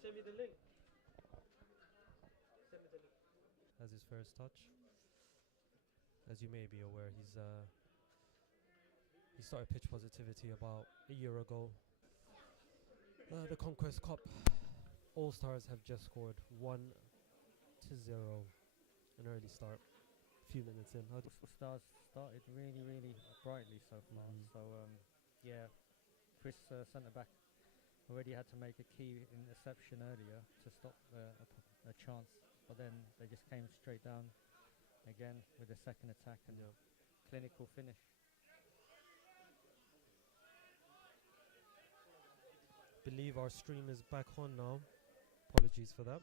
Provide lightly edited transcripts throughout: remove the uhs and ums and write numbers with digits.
send me the link? Send me the link. As his first touch. As you may be aware, he started pitch positivity about a year ago. The Conquest Cup All Stars have just scored 1-0, an early start. A few minutes in. Stars started really brightly so far. So yeah, Chris centre back already had to make a key interception earlier to stop a chance, but then they just came straight down again with the second attack and clinical finish. Believe our stream is back on now. Apologies for that.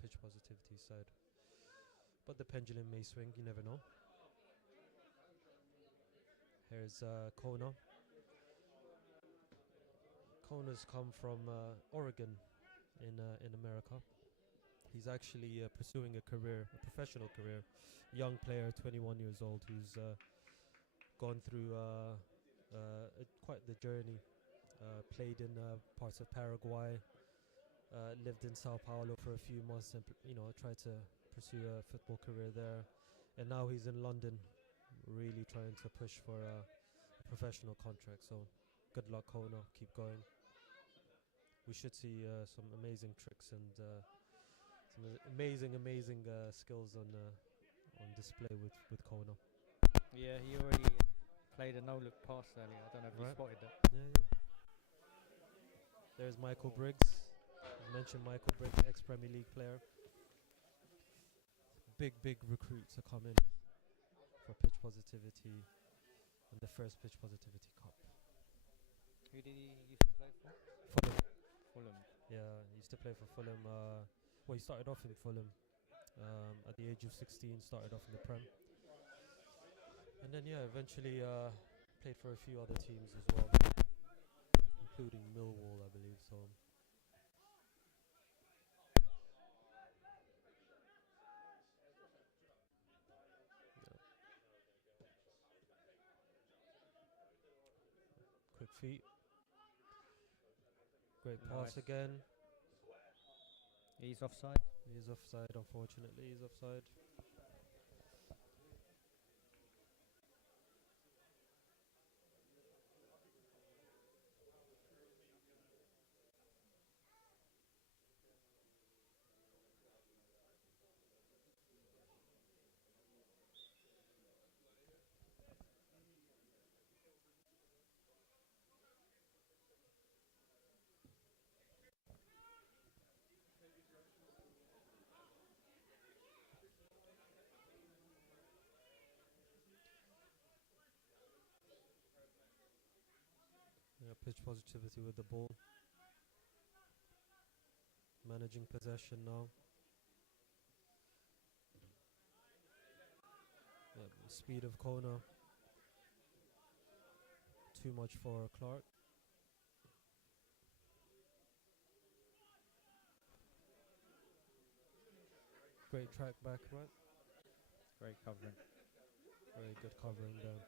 Pitch positivity side, but the pendulum may swing, you never know. Here's Kona. Kona's come from Oregon in America. He's actually pursuing a professional career. Young player, 21 years old, who's gone through quite the journey. Played in parts of Paraguay, lived in Sao Paulo for a few months, and tried to pursue a football career there. And now he's in London, really trying to push for a professional contract. So, good luck, Kona. Keep going. We should see some amazing tricks and some amazing skills on display with Kona. Yeah, he already played a no-look pass earlier. I don't know if you spotted that. Yeah. There's Michael Briggs. I mentioned Michael Briggs, ex-Premier League player. Big recruit to come in for pitch positivity in the first pitch positivity cup. Who did he used to play for? Fulham. Yeah, he used to play for Fulham. He started off in Fulham at the age of 16. Started off in the Prem, and then eventually played for a few other teams as well, including Millwall, I believe. So. Quick feet. Great pass again. He's offside. He's offside, unfortunately. He's offside. Pitch positivity with the ball. Managing possession now. Speed of Kona. Too much for Clark. Great track back, right? Great covering. Very good covering there.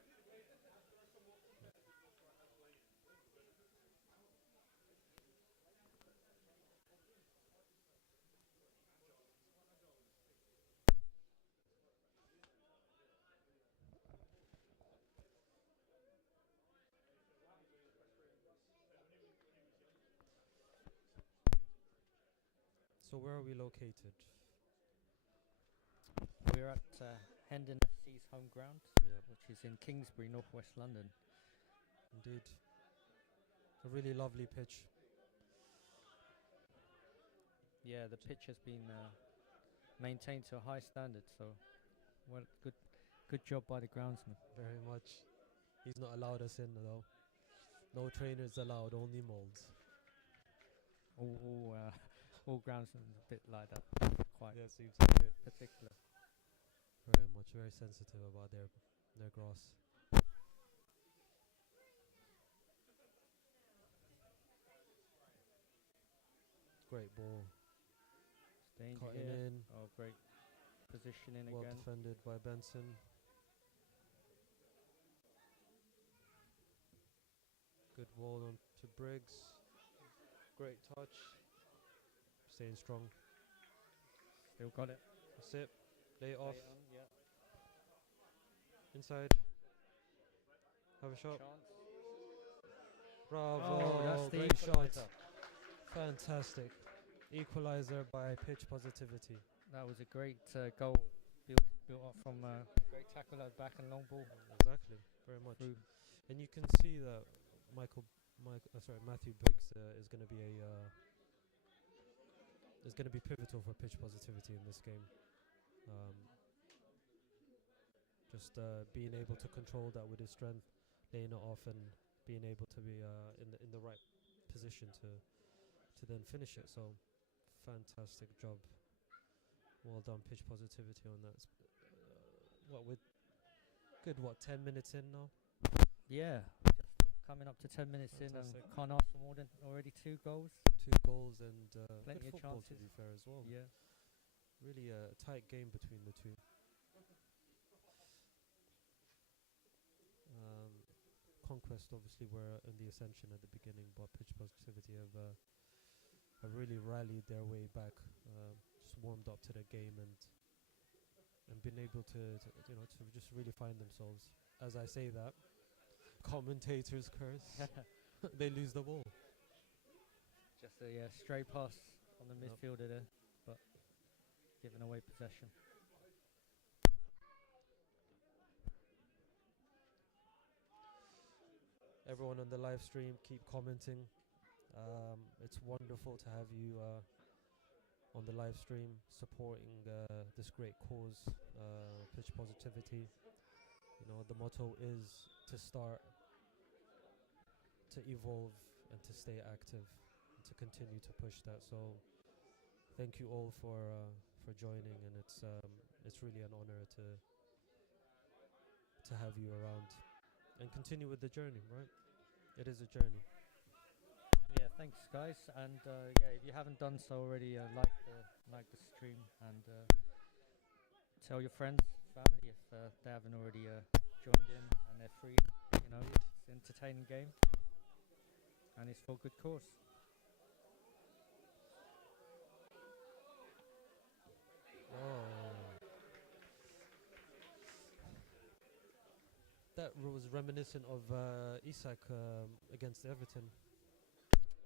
So where are we located? We're at Hendon FC's home ground, which is in Kingsbury, northwest London. Indeed. A really lovely pitch. Yeah, the pitch has been maintained to a high standard, so well, good job by the groundsman. Very much. He's not allowed us in though. No trainers allowed, only molds. All groundsmen a bit like that, quite seems like it. particular. Very much, very sensitive about their grass. Great ball. Danger Cutting here. in. Oh, great positioning Well again. defended by Benson. Good ball on to Briggs. Great touch. Staying strong. Still got it. That's it. Lay it off. Lay it on, yeah. Inside. Have a shot. Chance. Bravo. Oh, that's the great shot. equaliser. Fantastic. Equalizer by pitch positivity. That was a great goal. Built up from a great tackle at the back and long ball. Exactly. Very much. Through. And you can see that Matthew Briggs is going to be pivotal for pitch positivity in this game. Just being able to control that with his strength, laying it off, and being able to be in the right position to then finish it. So, fantastic job. Well done, pitch positivity on that. With 10 minutes in now? Yeah, just coming up to 10 minutes Fantastic. in, and can't ask for more than already 2 goals. 2 goals and Plenty good of football, to chances. be fair, as well. Yeah. Really a tight game between the two. Conquest obviously were in the ascension at the beginning, but pitch positivity have really rallied their way back, just warmed up to the game and been able to just really find themselves. As I say that, commentators curse. They lose the ball. Just a stray pass on the midfielder there, but giving away possession. Everyone on the live stream, keep commenting. It's wonderful to have you on the live stream supporting this great cause, pitch positivity. You know, the motto is to start, to evolve, and to stay active, and to continue to push that. So, thank you all for joining, and it's really an honor to have you around and continue with the journey. Right, it is a journey. Yeah, thanks guys, and if you haven't done so already, like the stream and tell your friends, family if they haven't already joined in, and they're free. You know, it's an entertaining game, and it's for good cause. Oh, that was reminiscent of Isak against Everton.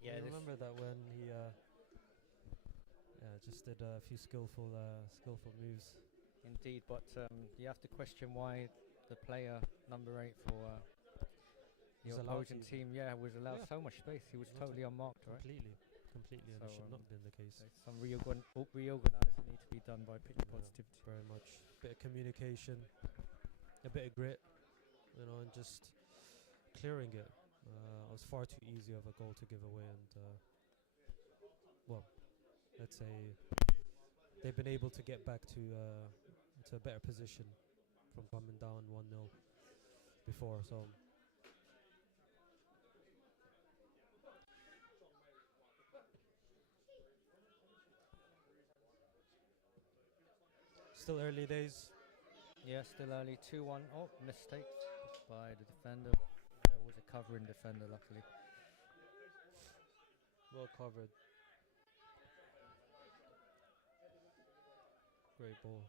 Yeah, I remember that when he just did a few skillful moves. Indeed, but you have to question why the player number 8 for the Was allowed opposing to. team, was allowed so much space. He was Not totally unmarked, right? Completely, and So, it should not have been the case. There's some reorganising need to be done by pitch positivity. Very much. Bit of communication, a bit of grit, and just clearing it. It was far too easy of a goal to give away, and well, let's say they've been able to get back to a better position from coming down 1-0 before. So still early days. Yeah, still early. 2-1. Oh, mistake by the defender. There was a covering defender, luckily. Well covered. Great ball.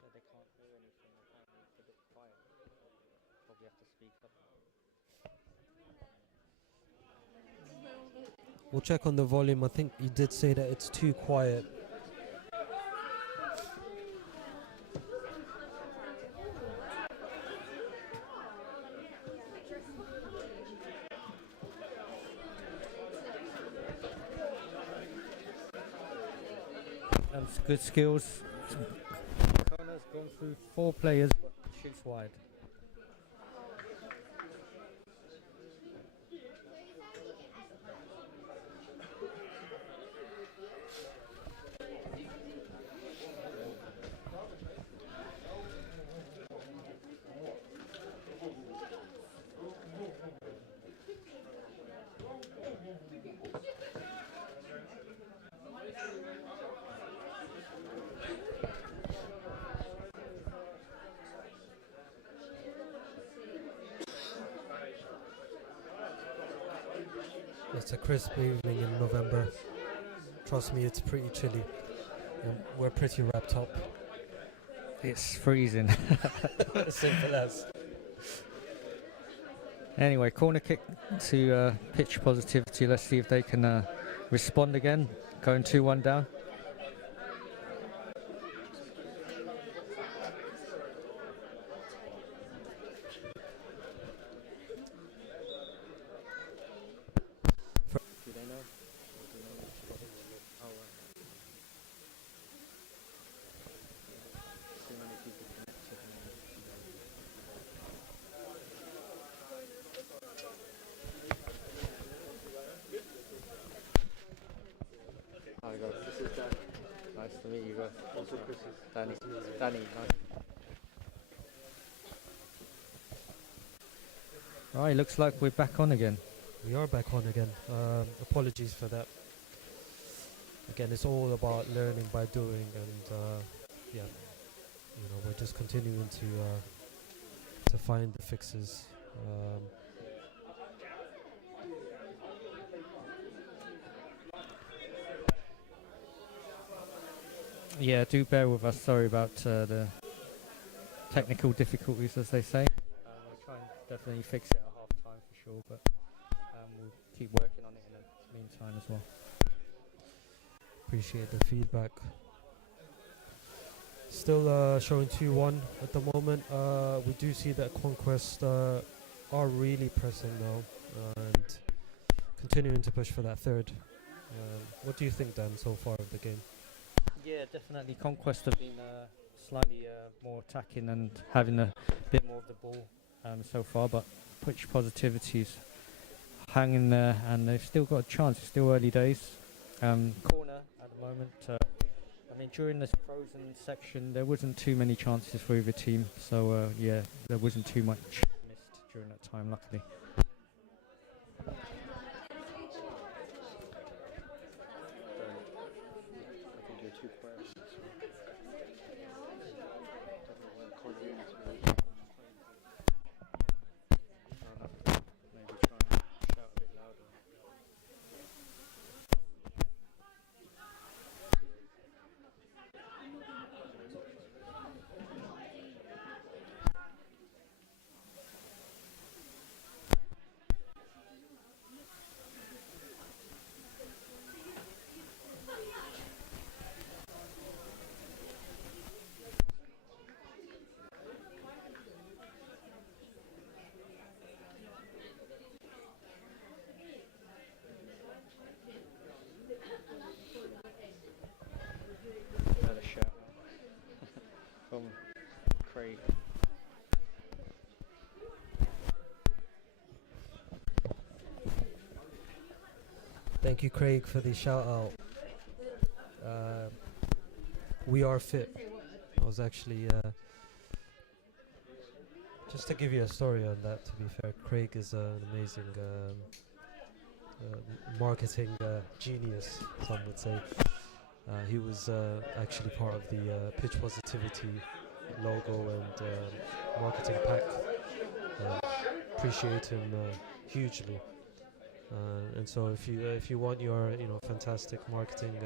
So they can't hear anything. Apparently it's a bit quiet. Probably have to speak up. We'll check on the volume. I think you did say that it's too quiet. That's good skills. Kona's gone through 4 players, but shoots wide. It's a crisp evening in November. Trust me, it's pretty chilly. And we're pretty wrapped up. It's freezing. Simple as. Anyway, corner kick to pitch positivity. Let's see if they can respond again. Going 2-1 down. Do they know? Hi guys, this is Dan. Nice to meet you guys. Also Chris is Danny. Danny, nice. Right, looks like we're back on again. We are back on again. Apologies for that. Again, it's all about learning by doing, and yeah, you know, we're just continuing to find the fixes. Yeah, do bear with us. Sorry about the technical difficulties, as they say. We'll try and definitely fix it at half time for sure, but we'll keep working on it in the meantime as well. Appreciate the feedback. Still showing 2-1 at the moment. We do see that Conquest are really pressing now and continuing to push for that third. What do you think, Dan, so far of the game? Yeah, definitely. Conquest have been slightly more attacking and having a bit more of the ball so far, but pitch positivity's hanging there, and they've still got a chance. It's still early days. Corner at the moment. I mean, during this frozen section, there wasn't too many chances for either team, so yeah, there wasn't too much missed during that time, luckily. Craig. Thank you, Craig, for the shout out. We are fit. I was actually just to give you a story on that. To be fair, Craig is an amazing marketing genius, some would say. He was actually part of the Pitch Positivity logo and marketing pack. Appreciate him hugely. And so if you want your fantastic marketing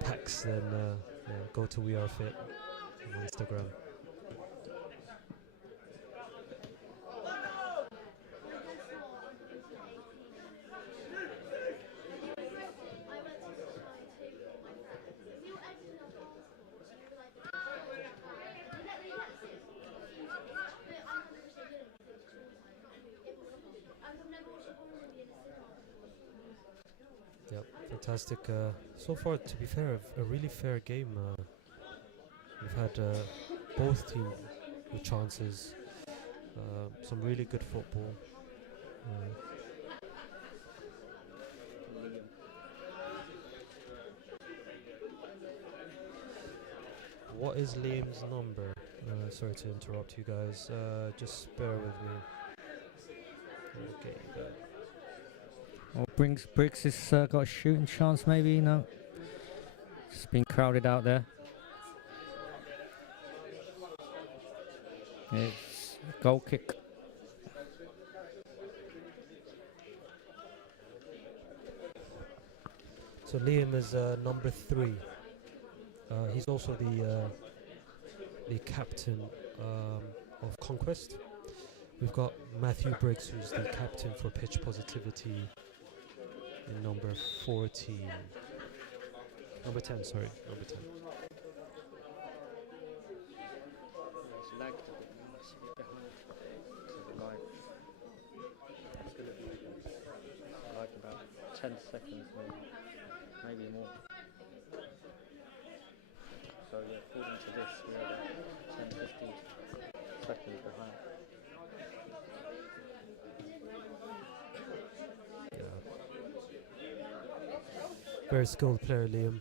packs, then go to We Are Fit on Instagram. Yep, fantastic. So far, to be fair, a really fair game. We've had both teams with chances, some really good football. What is Liam's number? Sorry to interrupt you guys. Just bear with me. Okay. Or Briggs has got a shooting chance, maybe. No, it's been crowded out there. It's a goal kick. So Liam is number 3. He's also the captain of Conquest. We've got Matthew Briggs, who's the captain for Pitch Positivity, in number 14. Number 10, sorry, number 10. It's lagged a bit, you must be behind to the line. It's going to be like about 10 seconds, maybe more. So yeah, according to this, we're about 10, 15 seconds behind. Very skilled player, Liam.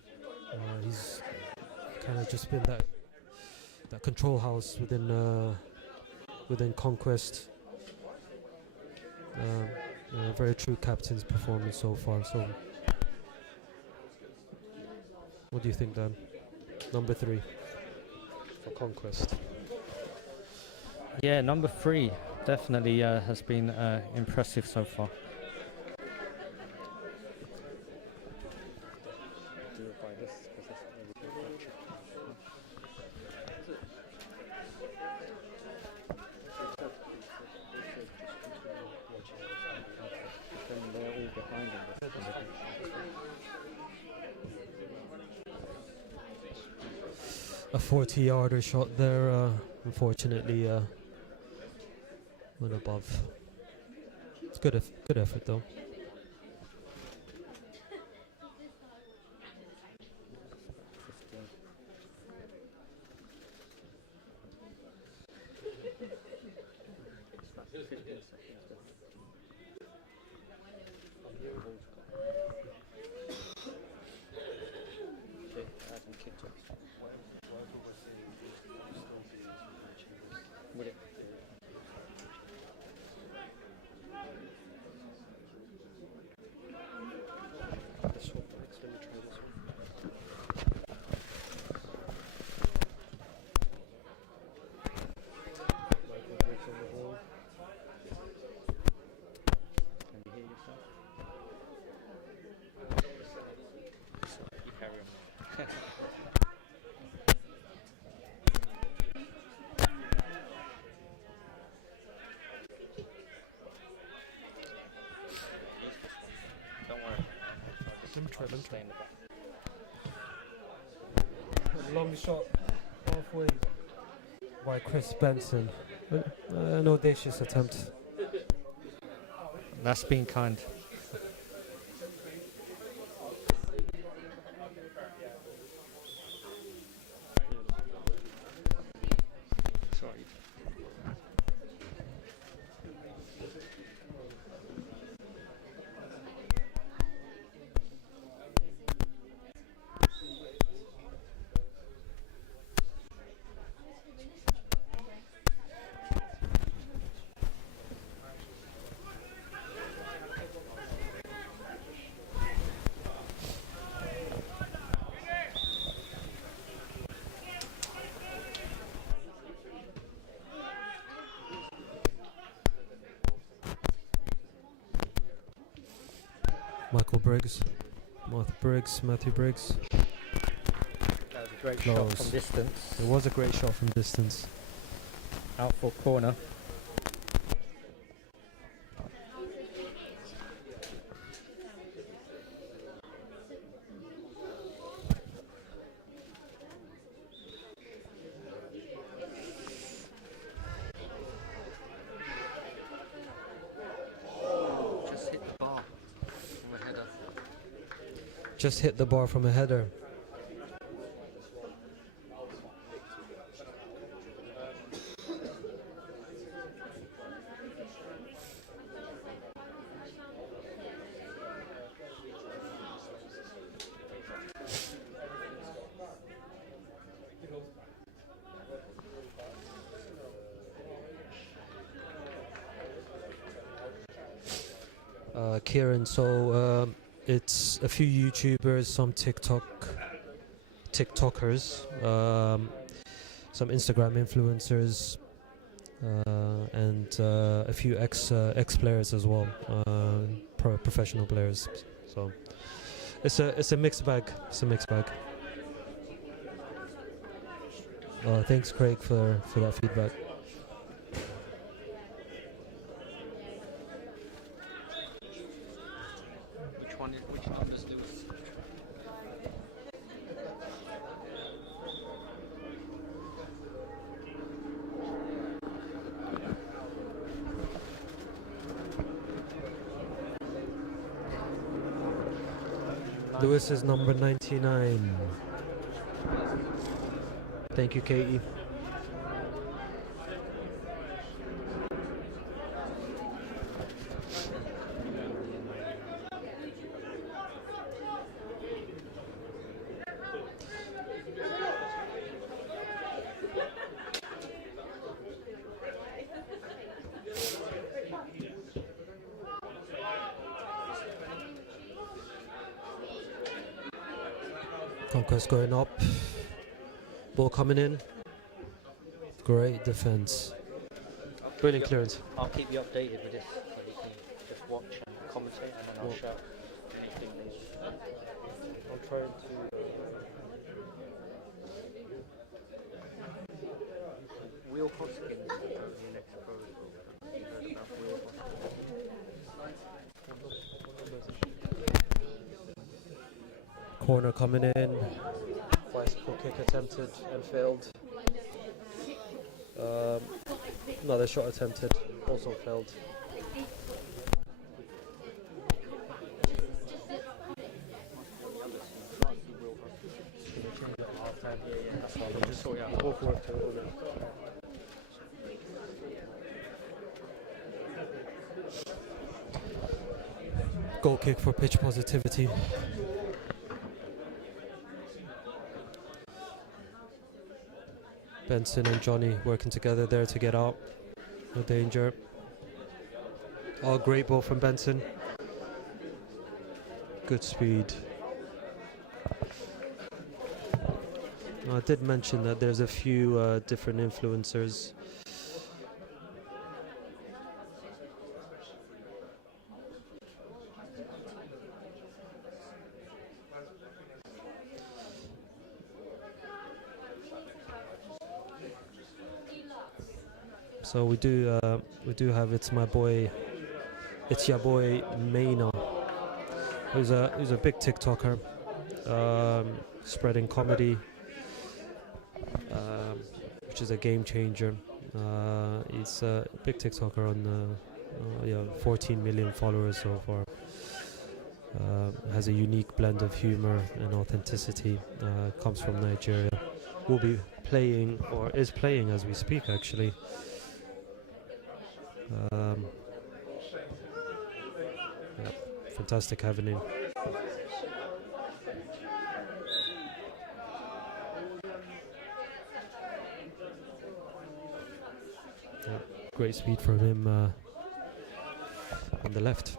He's kind of just been that control house within Conquest. Very true captain's performance so far. So, what do you think, Dan? Number 3 for Conquest. Yeah, number 3 definitely has been impressive so far. A 40-yarder shot there, unfortunately, went above. It's good effort though. Long shot halfway by Chris Benson. An audacious attempt. That's been kind. Michael Briggs. Matthew Briggs. That was a great shot from distance. It was a great shot from distance. Out for corner. Just hit the bar from a header. Kieran, so it's a few YouTubers, some TikTokers, some Instagram influencers, and a few ex players as well, professional players. So it's a mixed bag. Thanks, Craig, for that feedback. Which numbers Lewis? Lewis is number 99. Thank you, Katie. Conquest going up. Ball coming in. Great defense. Brilliant clearance. I'll keep you updated with this so you can just watch and commentate, and then I'll shout anything. I'm trying to. Wheel Hoskins next Corner coming in. Bicycle kick attempted and failed. Another shot attempted, also failed. Goal kick for pitch positivity. Benson and Johnny working together there to get out. No danger. Oh, great ball from Benson. Good speed. I did mention that there's a few different influencers. So we do have it's your boy Maina, who's a big TikToker, spreading comedy, which is a game changer. He's a big TikToker on 14 million followers so far. Has a unique blend of humor and authenticity. Comes from Nigeria. Will be playing, or is playing as we speak actually. Fantastic having him. Great speed from him on the left.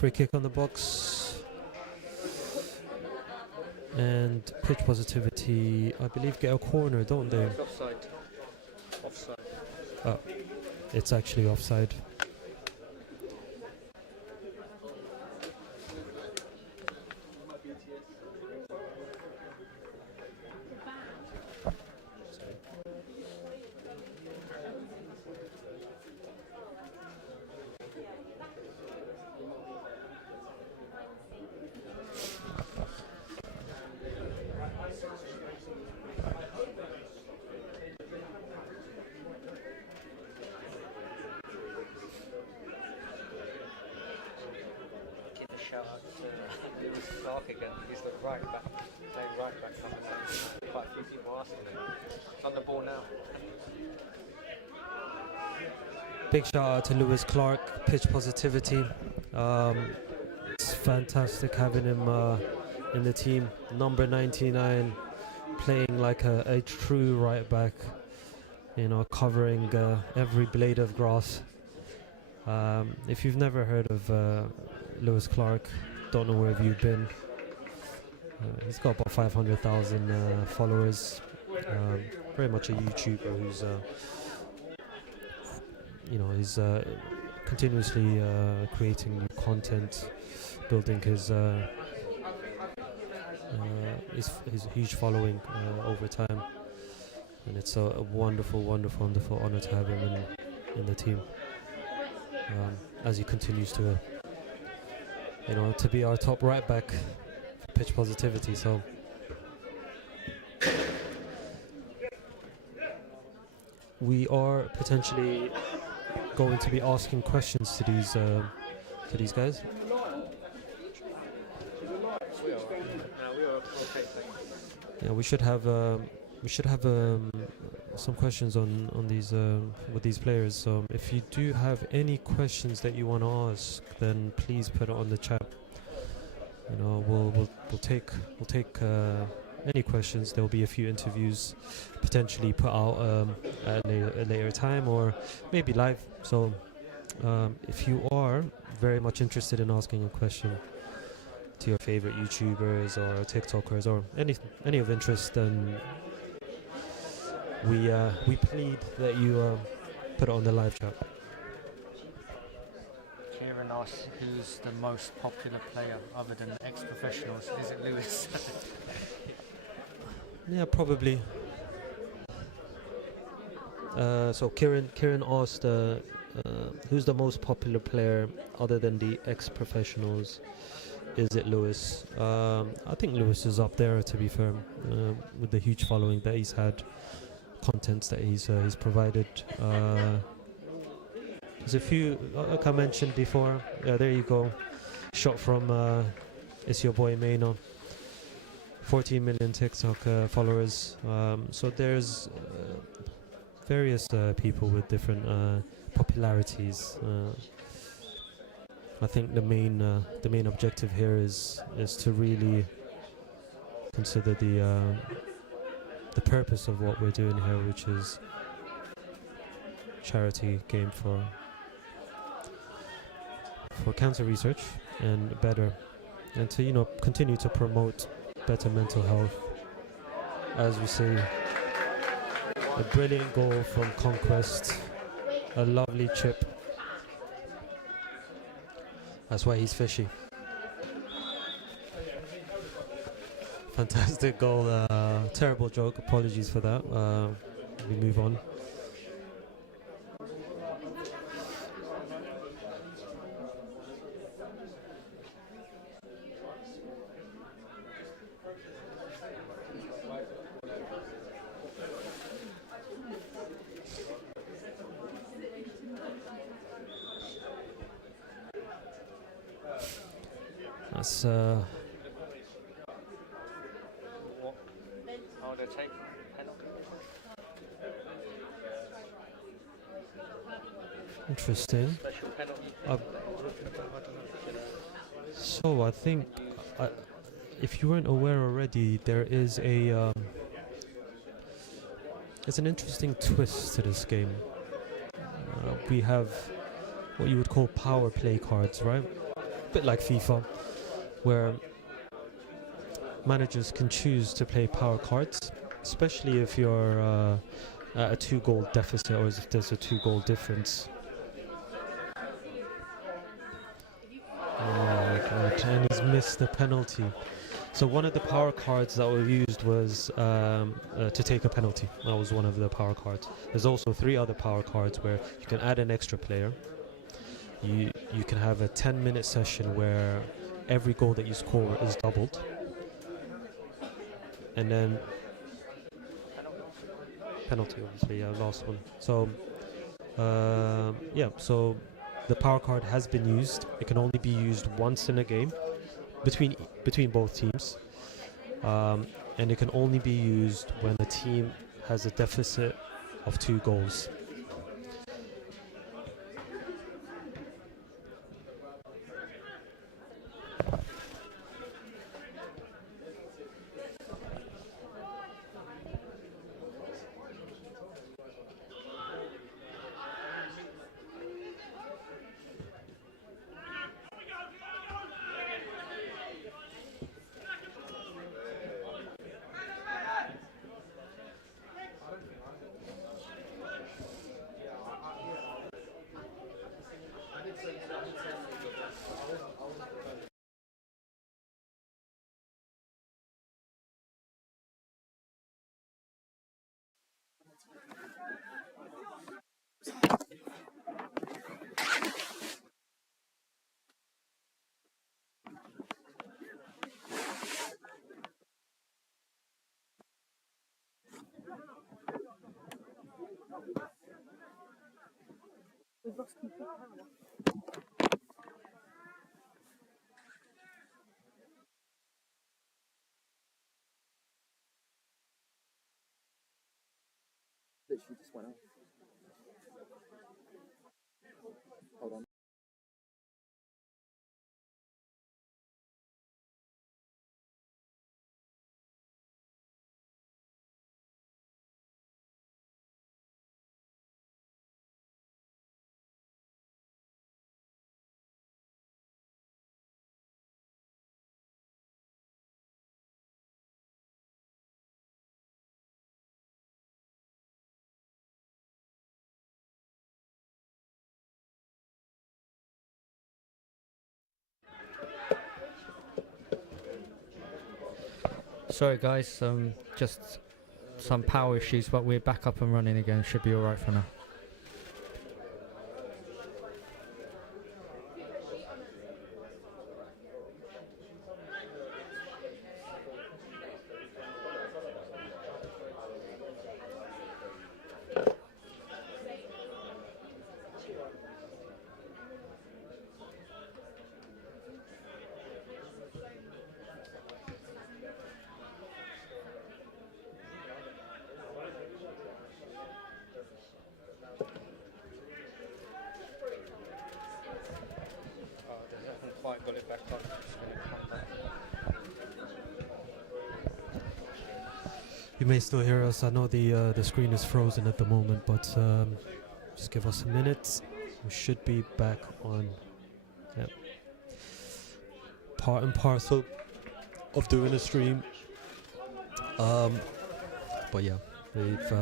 Free kick on the box. And pitch positivity, I believe, get a corner, don't they? It's offside. Offside. Oh, it's actually offside. Shout out to Lewis Clark again. He's the right back, playing right back coming out. Quite a few people asking him. It's on the ball now. Big shout out to Lewis Clark, pitch positivity. It's fantastic having him in the team. Number 99, playing like a true right back, you know, covering every blade of grass. If you've never heard of Lewis Clark, don't know where have you been. He's got about 500,000 followers. Very much a YouTuber who's, you know, he's continuously creating new content, building his huge following over time, and it's a wonderful honor to have him in the team as he continues to, you know, to be our top right back for pitch positivity. So we are potentially going to be asking questions to these guys. Yeah, we should have some questions on these with these players. So if you do have any questions that you want to ask, then please put it on the chat. You know, we'll take any questions. There will be a few interviews potentially put out at a later time, or maybe live. So if you are very much interested in asking a question to your favorite YouTubers or TikTokers or any of interest, then we plead that you put it on the live chat. Kieran asks, who's the most popular player other than ex-professionals? Is it Lewis? Yeah, probably. So Kieran asked, who's the most popular player other than the ex-professionals? Is it Lewis? I think Lewis is up there, to be fair, with the huge following that he's had, contents that he's provided. There's a few, like I mentioned before. There you go, shot from it's your boy Maino. 14 million TikTok followers. So there's various people with different popularities. I think the main objective here is to really consider the purpose of what we're doing here, which is charity game for cancer research and to, you know, continue to promote better mental health. As we see, a brilliant goal from Conquest, a lovely chip. That's why he's fishy. Fantastic goal. Terrible joke. Apologies for that. We move on. That's How they take penalty? interesting. Special penalty. So I think, if you weren't aware already, there is there's an interesting twist to this game. We have what you would call power play cards, right? bit like FIFA, where managers can choose to play power cards, especially if you're at a 2-goal deficit or if there's a 2-goal difference. Oh my god, and he's missed the penalty. So one of the power cards that were used was to take a penalty. That was one of the power cards. There's also 3 other power cards where you can add an extra player. You can have a 10-minute session where every goal that you score is doubled. And then penalty, obviously, yeah, last one. So so the power card has been used. It can only be used once in a game between both teams, and it can only be used when the team has a deficit of 2 goals. We've lost complete power. Literally just went off. Hold on. Sorry guys, just some power issues, but we're back up and running again. Should be alright for now. Quite got it back on. You may still hear us. I know the screen is frozen at the moment, but just give us a minute. We should be back on. Yep. Part and parcel of doing a stream. But yeah, we've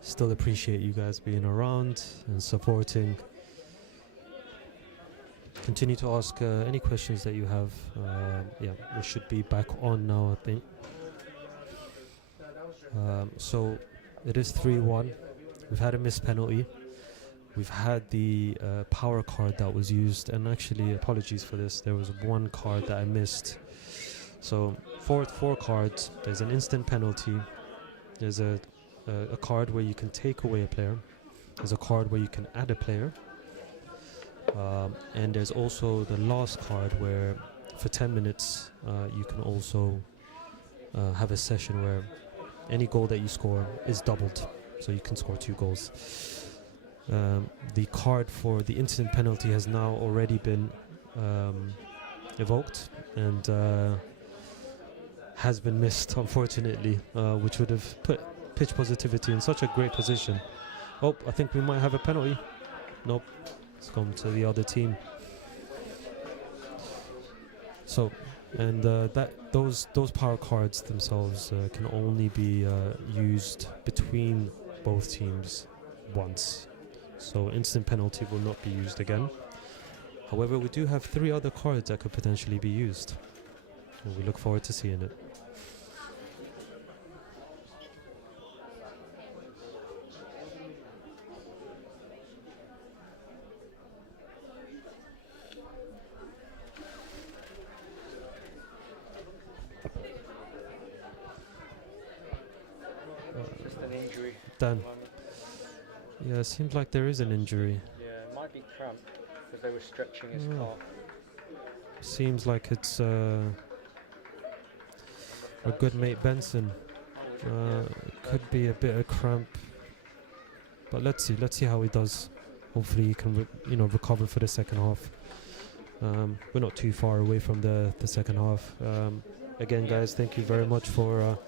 still appreciate you guys being around and supporting. Continue to ask any questions that you have. Yeah, we should be back on now, I think. So it is 3-1. We've had a missed penalty. We've had the power card that was used, and actually, apologies for this. There was one card that I missed. So four cards. There's an instant penalty. There's a card where you can take away a player. There's a card where you can add a player. And there's also the last card where for 10 minutes you can also have a session where any goal that you score is doubled, so you can score 2 goals. The card for the instant penalty has now already been evoked and has been missed, unfortunately, which would have put pitch positivity in such a great position. Oh, I think we might have a penalty. Nope. It's gone to the other team. So, and those power cards themselves can only be used between both teams once. So instant penalty will not be used again. However, we do have 3 other cards that could potentially be used. And we look forward to seeing it. Just an injury. Dan. Yeah, it seems like there is an injury. Yeah, it might be cramp because they were stretching his Oh. calf. Seems like it's our good mate Benson. Could be a bit of cramp, but let's see how he does. Hopefully he can recover for the second half. We're not too far away from the second half. Again, guys, thank you very much for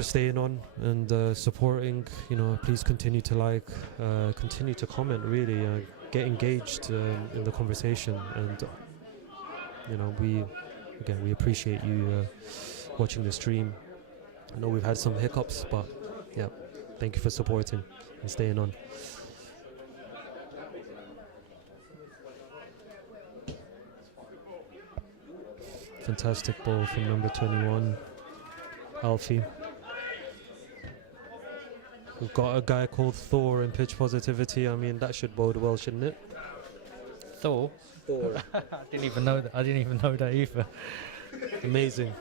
staying on and supporting. Please continue to like, continue to comment, really get engaged in the conversation, and we appreciate you watching the stream. I know we've had some hiccups, but yeah, thank you for supporting and staying on. Fantastic ball from number 21, Alfie. We've got a guy called Thor in pitch positivity. I mean, that should bode well, shouldn't it? Thor. I didn't even know that. I didn't even know that either. Amazing.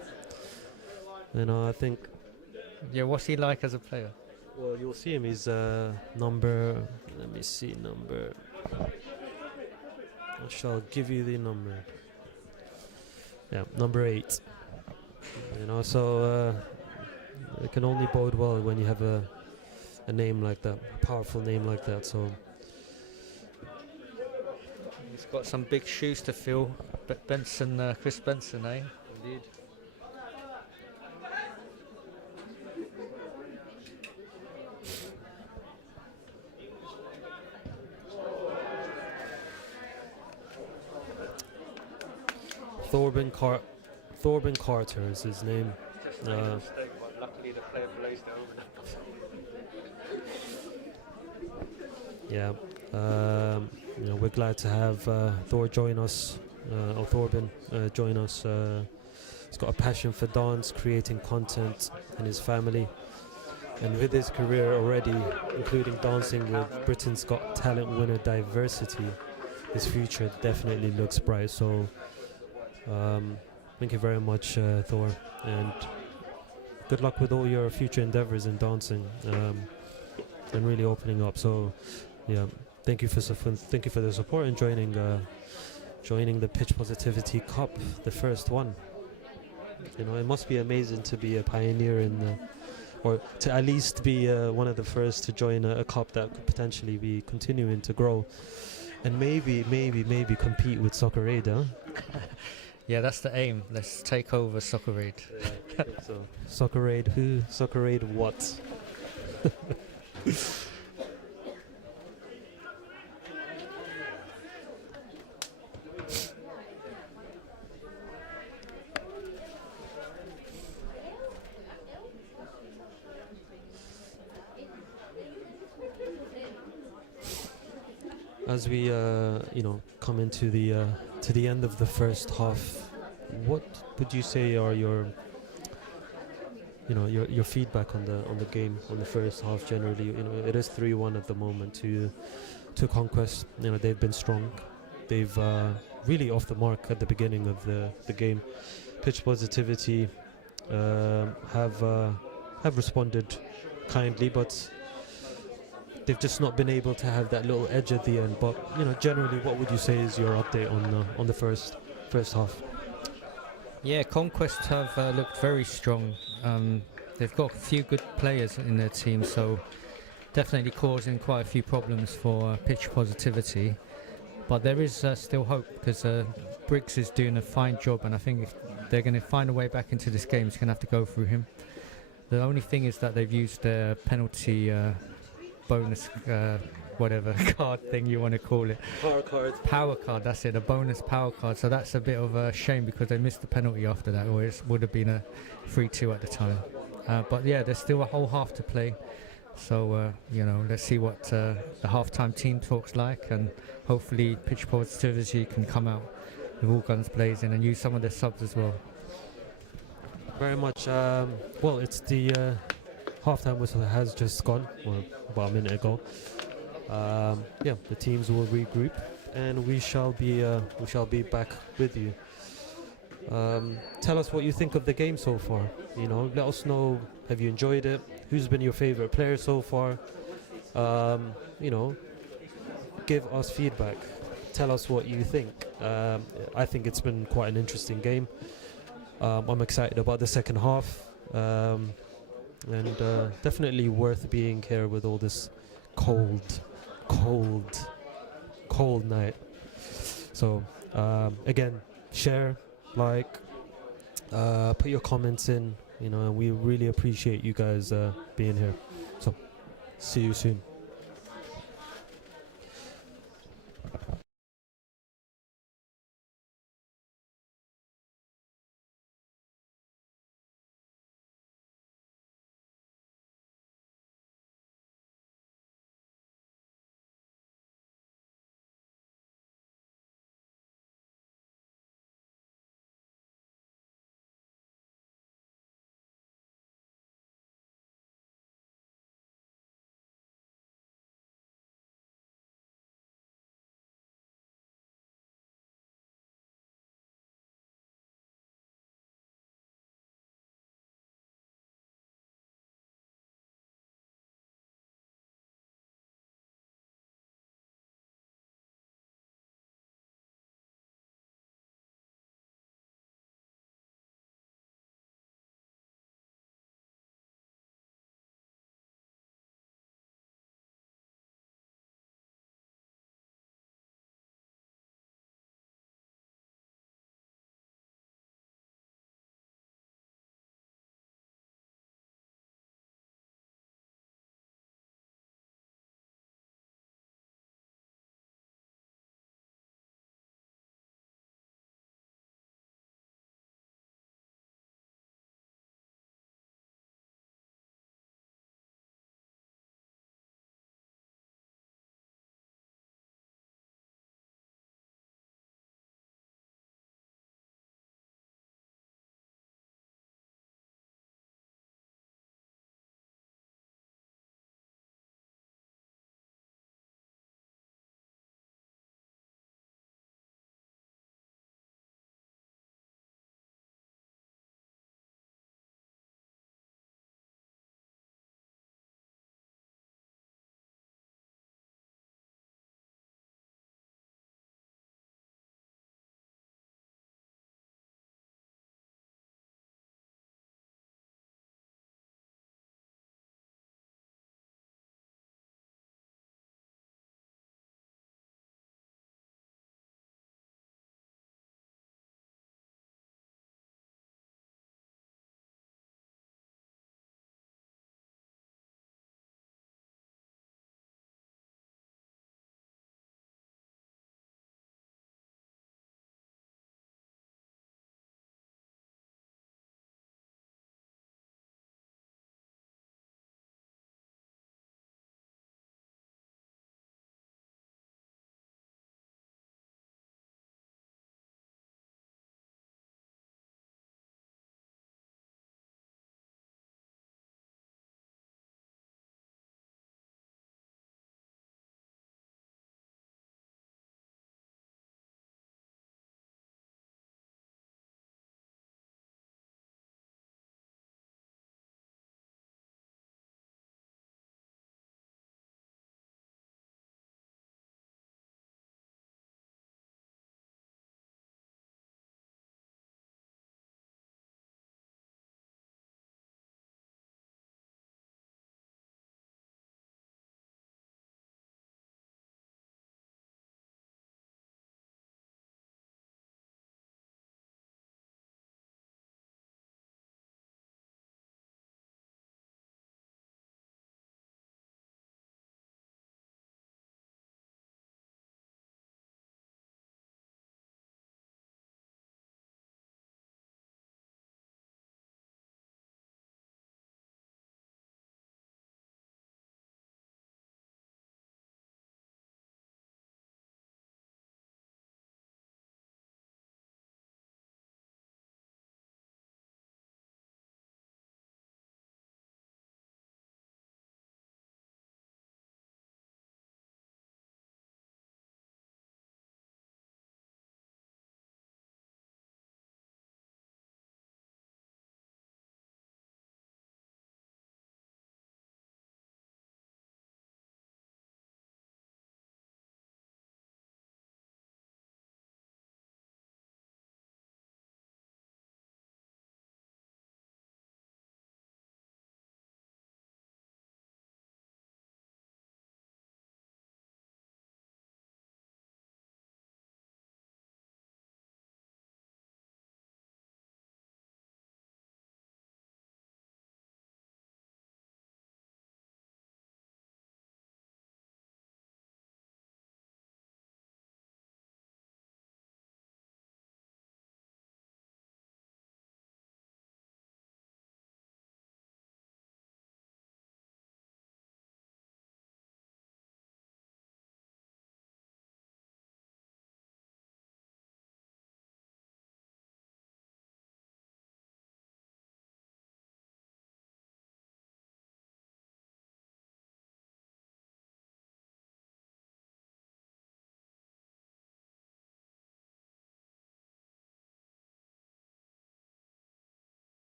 I think. Yeah, what's he like as a player? Well, you'll see him. He's number. Let me see number. I shall give you the number. Yeah, number 8. So it can only bode well when you have a name like that, a powerful name like that. So He's got some big shoes to fill. Benson, Chris Benson, eh? Indeed. Thorben Carter is his name. Just made a mistake, but luckily the player blazed it over. Yeah, we're glad to have Thor join us, or Thorben join us. He's got a passion for dance, creating content, and his family. And with his career already, including dancing with Britain's Got Talent winner Diversity, his future definitely looks bright. So thank you very much, Thor, and good luck with all your future endeavors in dancing, and really opening up. So yeah, thank you for the support and joining the Pitch Positivity Cup, the first one. It must be amazing to be a pioneer or to at least be one of the first to join a cup that could potentially be continuing to grow, and maybe compete with Soccer Aid, huh? Yeah, that's the aim. Let's take over Soccer Aid. I think so. Soccer Aid who? Soccer Aid what? As we come into the end of the first half, what would you say are your feedback on the game, on the first half generally? It is 3-1 at the moment to Conquest. They've been strong. They've really off the mark at the beginning of the game. Pitch Positivity have responded kindly, but they've just not been able to have that little edge at the end. But generally, what would you say is your update on the first half? Yeah, Conquest have looked very strong. They've got a few good players in their team, so definitely causing quite a few problems for Pitch Positivity. But there is still hope, because Briggs is doing a fine job, and I think if they're going to find a way back into this game, it's going to have to go through him. The only thing is that they've used their penalty bonus whatever card thing you want to call it. Power card. Power card, that's it, a bonus power card. So that's a bit of a shame because they missed the penalty after that, or it would have been a 3-2 at the time. But yeah, there's still a whole half to play. So, let's see what the half-time team talk's like, and hopefully pitch positivity can come out with all guns blazing and use some of their subs as well. Very much. Well, it's the halftime whistle that has just gone, well, about a minute ago. Yeah, the teams will regroup, and we shall be back with you. Tell us what you think of the game so far. Let us know. Have you enjoyed it? Who's been your favorite player so far? Give us feedback. Tell us what you think. I think it's been quite an interesting game. I'm excited about the second half, and definitely worth being here with all this cold night. So again, share, like, put your comments in, and we really appreciate you guys being here. So see you soon.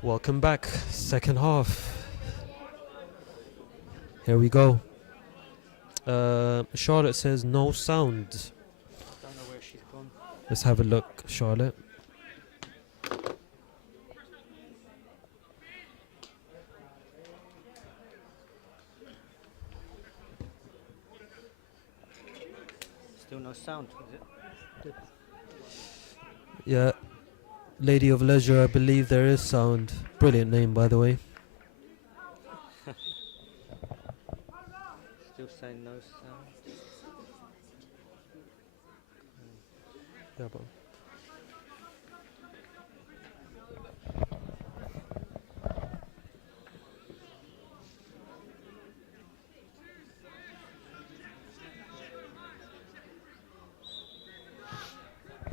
Welcome back, second half. Here we go. Charlotte says no sound. Don't know where she's gone. Let's have a look, Charlotte. Still no sound, is it? Yeah, Lady of Leisure, I believe there is sound. Brilliant name, by the way. Still saying no sound. Yeah, but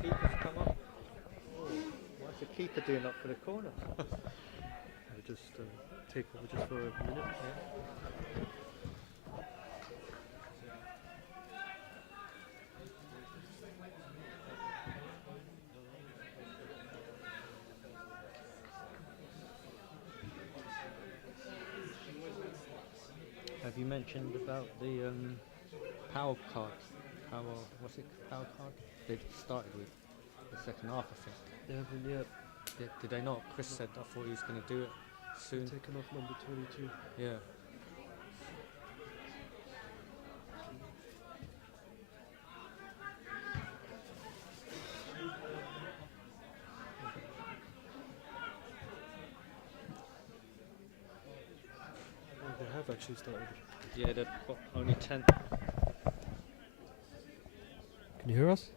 Keeper's come up. Oh, what's the keeper doing up for the corner? I'll just take over just for a minute. Have you mentioned about the power card? What's it? Power card? They started with the second half, I think. They haven't yet Did they not? Chris said I thought he was going to do it soon. taken off number 22. Yeah. Oh, they have actually started. Yeah, they've got only 10. Can you hear us?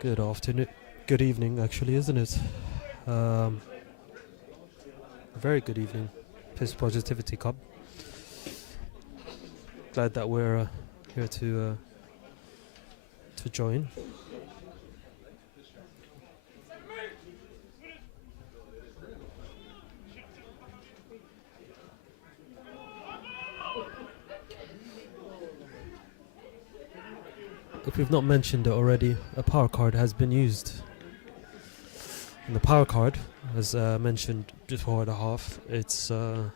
Good afternoon. Good evening, actually, isn't it? Very good evening. Piss Positivity Cup. Glad that we're here to join. If we've not mentioned it already, a power card has been used. And the power card, as mentioned before the half, it's a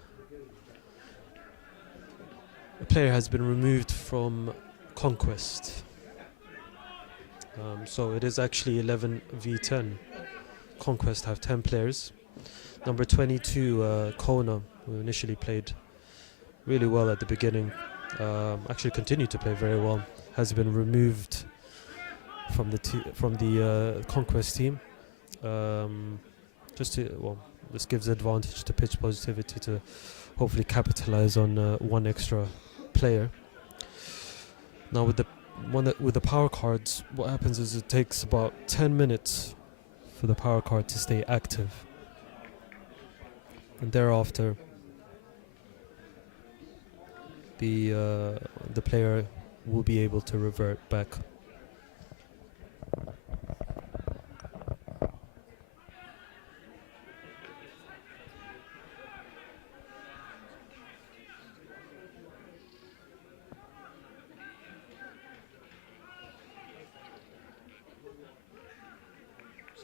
player has been removed from Conquest. So it is actually 11 v 10. Conquest have 10 players. Number 22, Kona, who initially played really well at the beginning, actually continued to play very well, has been removed from the Conquest team. This gives advantage to Pitch Positivity to hopefully capitalize on one extra player. Now with the power cards, what happens is it takes about 10 minutes for the power card to stay active, and thereafter the player will be able to revert back.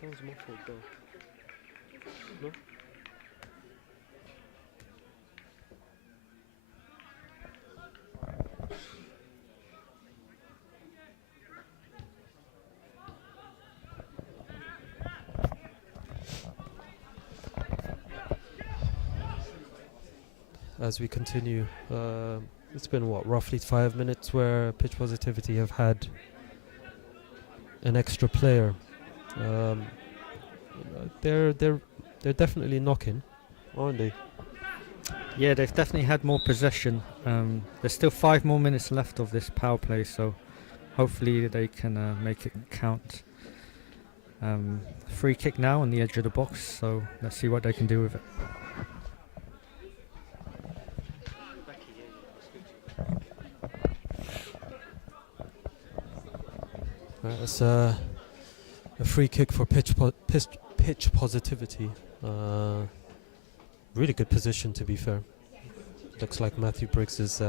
Sounds muffled though. No? As we continue, it's been roughly 5 minutes where Pitch Positivity have had an extra player. They're definitely knocking, aren't they? Yeah, they've definitely had more possession. There's still 5 more minutes left of this power play, so hopefully they can make it count. Free kick now on the edge of the box, so let's see what they can do with it. That's a free kick for pitch Positivity. Really good position, to be fair. Looks like Matthew Briggs is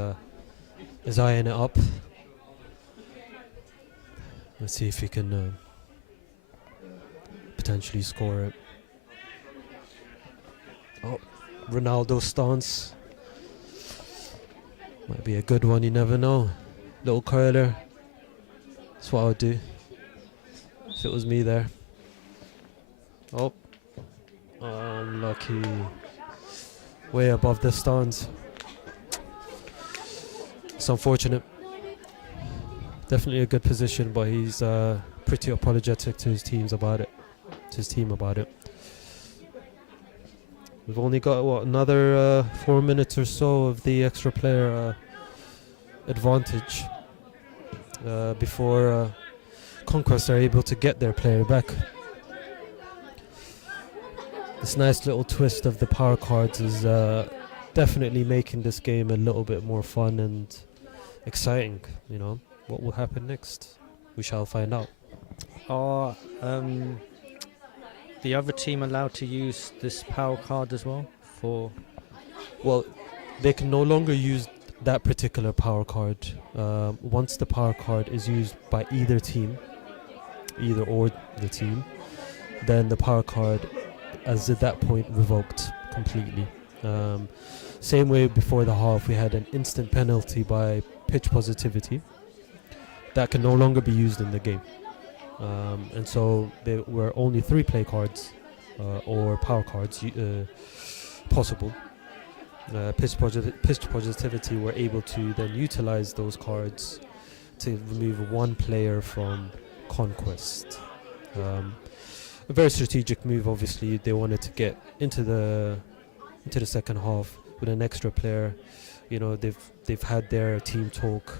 eyeing it up. Let's see if he can potentially score it. Oh, Ronaldo stance. Might be a good one, you never know. Little curler. That's what I would do if it was me there. Oh, unlucky. Way above the stance. It's unfortunate. Definitely a good position, but he's pretty apologetic to his team about it. We've only got another 4 minutes or so of the extra player advantage before Conquest are able to get their player back. This nice little twist of the power cards is definitely making this game a little bit more fun and exciting. You know, what will happen next? We shall find out. Are the other team allowed to use this power card as well? Well, they can no longer use that particular power card. Once the power card is used by either or the team, then the power card is at that point revoked completely. Same way before the half, we had an instant penalty by pitch positivity that can no longer be used in the game. And so there were only 3 play cards or power cards possible. Pitch positivity were able to then utilize those cards to remove 1 player from Conquest. A very strategic move. Obviously, they wanted to get into the second half with an extra player. You know, they've had their team talk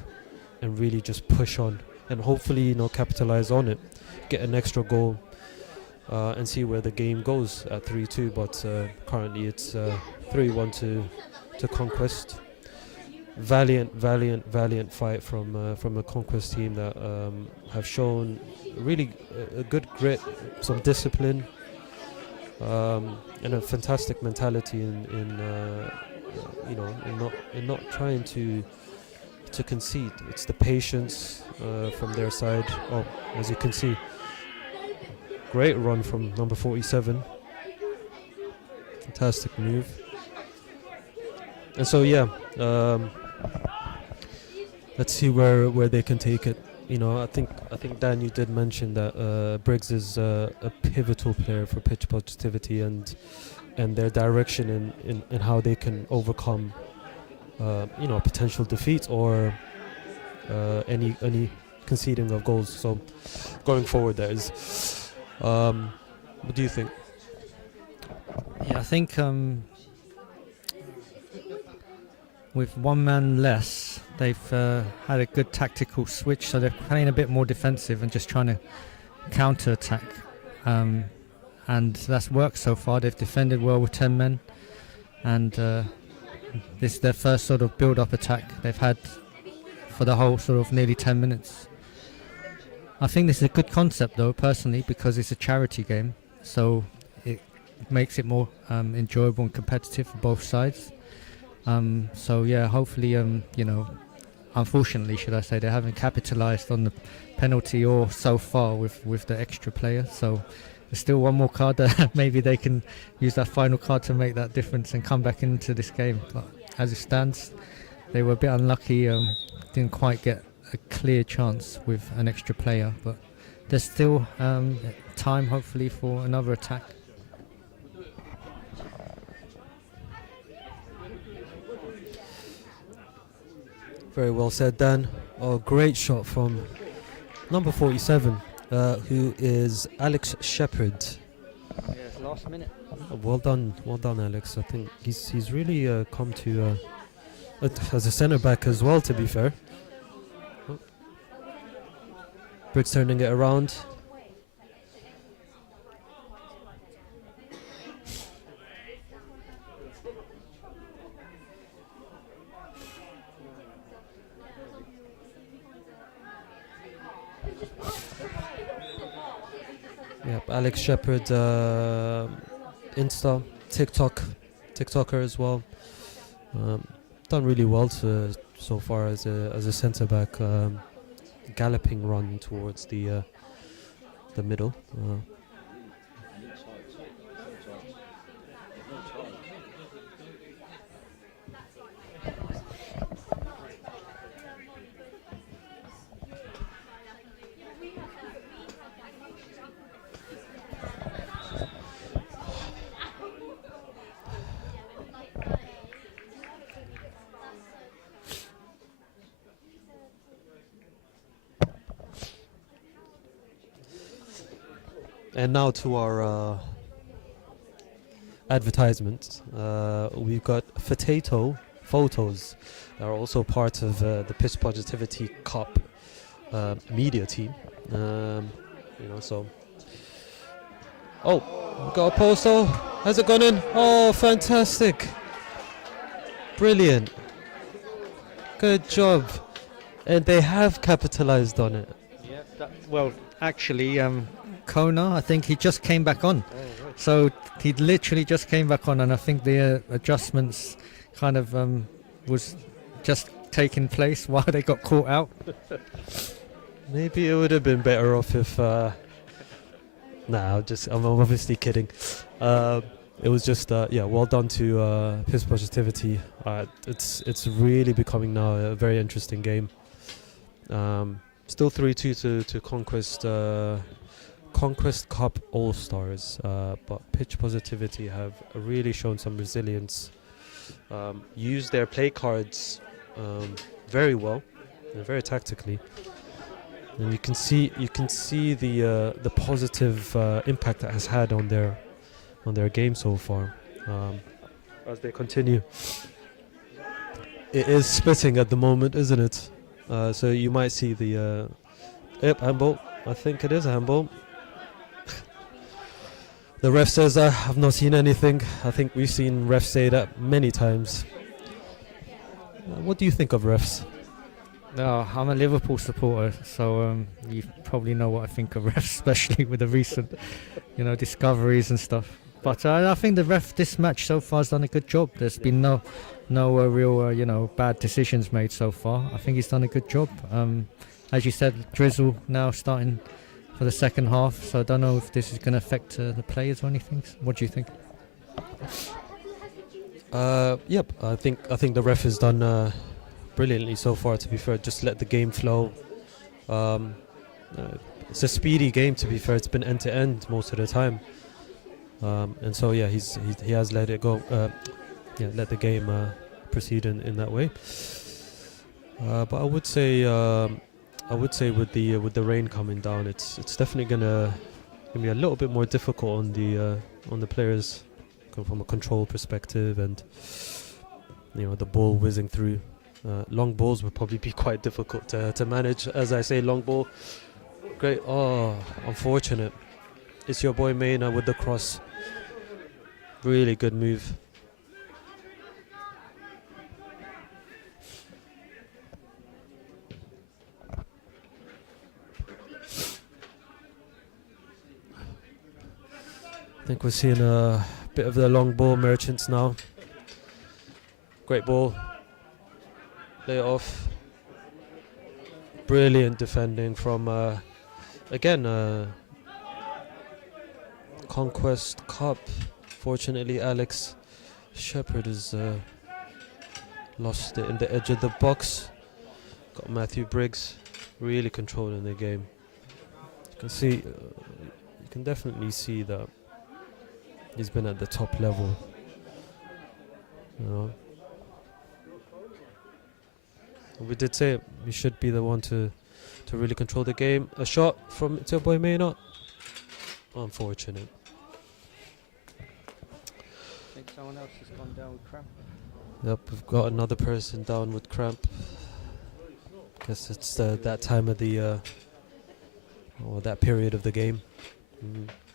and really just push on and hopefully capitalize on it, get an extra goal, and see where the game goes at 3-2. But currently it's 3-1 to Conquest. Valiant fight from a Conquest team that have shown really a good grit, some discipline, and a fantastic mentality in not trying to concede. It's the patience from their side. Oh, as you can see, great run from number 47. Fantastic move. And so let's see where they can take it. I think Dan, you did mention that Briggs is a pivotal player for pitch positivity and their direction in how they can overcome a potential defeat or any conceding of goals. So going forward, there is. What do you think? Yeah, I think with 1 man less, they've had a good tactical switch, so they're playing a bit more defensive and just trying to counter-attack. And that's worked so far. They've defended well with 10 men, and this is their first sort of build-up attack they've had for the whole sort of nearly 10 minutes. I think this is a good concept, though, personally, because it's a charity game, so it makes it more enjoyable and competitive for both sides. So yeah, hopefully, unfortunately, should I say, they haven't capitalized on the penalty or so far with the extra player. So there's still 1 more card that maybe they can use that final card to make that difference and come back into this game. But as it stands, they were a bit unlucky. Didn't quite get a clear chance with an extra player, but there's still time, hopefully, for another attack. Very well said, Dan. Oh, great shot from number 47, who is Alex Shepherd. Yeah, last minute. Well done, Alex. I think he's really come to as a centre back as well. To be fair, Briggs turning it around. Yep, Alex Shepherd, Insta, TikTok, TikToker as well. Done really well so far as a centre back. Galloping run towards the middle. And now to our advertisements. We've got potato photos that are also part of the Pitch Positivity Cup media team. So. Oh, we got a poster. Has it gone in? Oh, fantastic! Brilliant. Good job. And they have capitalized on it. Yeah. Well, actually, Kona, I think he just came back on. Oh, right. So he literally just came back on, and I think the adjustments kind of was just taking place while they got caught out. Maybe it would have been better off if. I'm obviously kidding. It was just well done to Piss Positivity. It's really becoming now a very interesting game. Still 3-2 to Conquest. Conquest Cup All Stars, but Pitch Positivity have really shown some resilience. Used their play cards very well, very tactically, and you can see the positive impact that has had on their game so far. As they continue, it is spitting at the moment, isn't it? So you might see the handball. I think it is a handball. The ref says I've not seen anything. I think we've seen refs say that many times. What do you think of refs? No, I'm a Liverpool supporter, so you probably know what I think of refs, especially with the recent, discoveries and stuff. But I think the ref this match so far has done a good job. There's been no real bad decisions made so far. I think he's done a good job. As you said, Drizzle now starting for the second half, so I don't know if this is going to affect the players or anything. What do you think? Yep, I think the ref has done brilliantly so far. To be fair, just let the game flow. It's a speedy game. To be fair, it's been end to end most of the time, and so yeah, he has let it go. Let the game proceed in that way. But I would say with the rain coming down, it's definitely gonna be a little bit more difficult on the players from a control perspective, and the ball whizzing through. Long balls would probably be quite difficult to manage. As I say, long ball, great. Oh, unfortunate. It's your boy Maina with the cross. Really good move. I think we're seeing a bit of the long ball merchants now. Great ball. Lay it off. Brilliant defending from, Conquest Cup. Fortunately, Alex Shepherd has lost it in the edge of the box. Got Matthew Briggs really controlling the game. You can see, you can definitely see that he's been at the top level. We did say he should be the one to really control the game. A shot from Boy Maynard. Unfortunate. I think someone else has gone down with cramp. Yep, we've got another person down with cramp. Guess it's that time of the or that period of the game.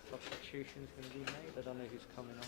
Substitution's going to be made. I don't know who's coming on.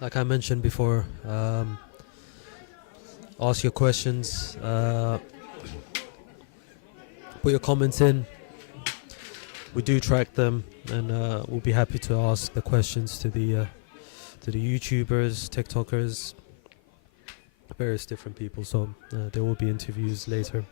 Like I mentioned before, ask your questions, put your comments in. We do track them, and we'll be happy to ask the questions to the YouTubers, TikTokers, various different people. So there will be interviews later.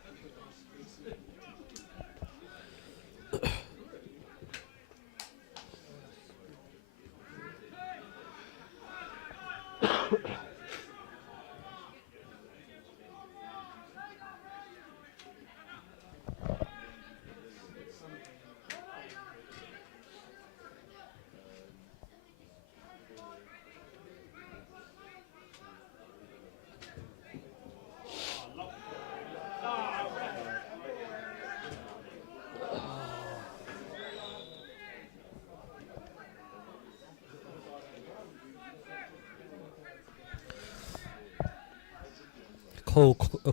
A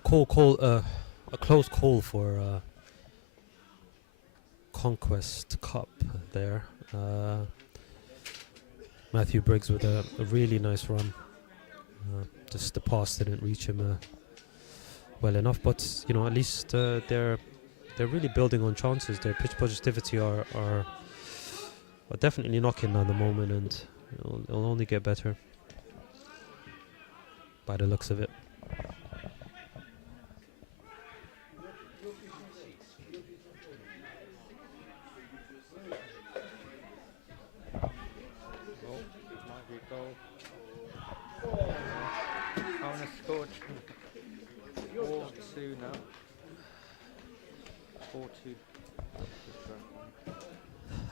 close call for Conquest Cup there. Matthew Briggs with a really nice run. Just the pass didn't reach him well enough, but at least they're really building on chances. Their pitch positivity are definitely knocking at the moment, and it'll only get better by the looks of it. Scored 4-2 now. 4-2.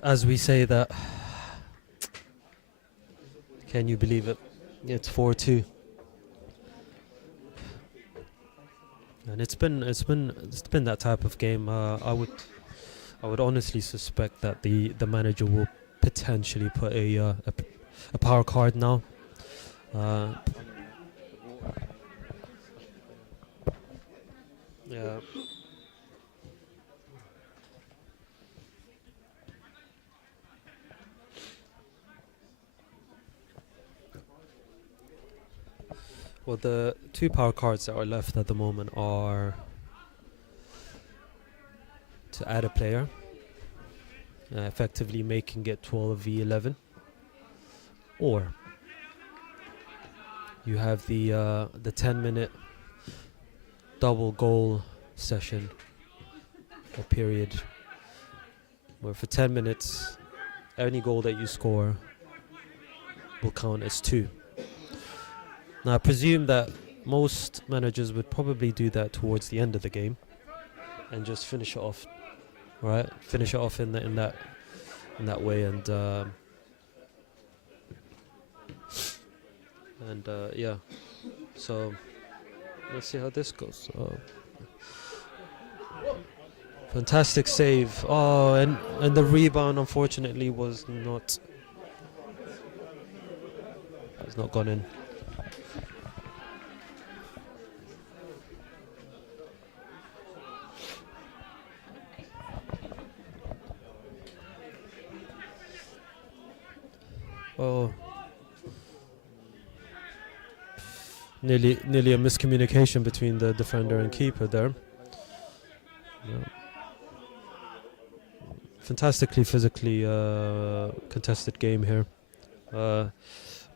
As we say that, can you believe it? It's 4-2, and it's been that type of game. I would honestly suspect that the manager will potentially put a power card now. Yeah. Well, the two power cards that are left at the moment are to add a player, effectively making it 12v11, or you have the 10-minute double goal session or period, where for 10 minutes any goal that you score will count as 2. Now I presume that most managers would probably do that towards the end of the game and just finish it off, right? Finish it off in that way, and yeah. So let's see how this goes. Fantastic save. Oh, and the rebound unfortunately was not gone in. Oh, nearly a miscommunication between the defender and keeper there. Yeah. Fantastically physically contested game here.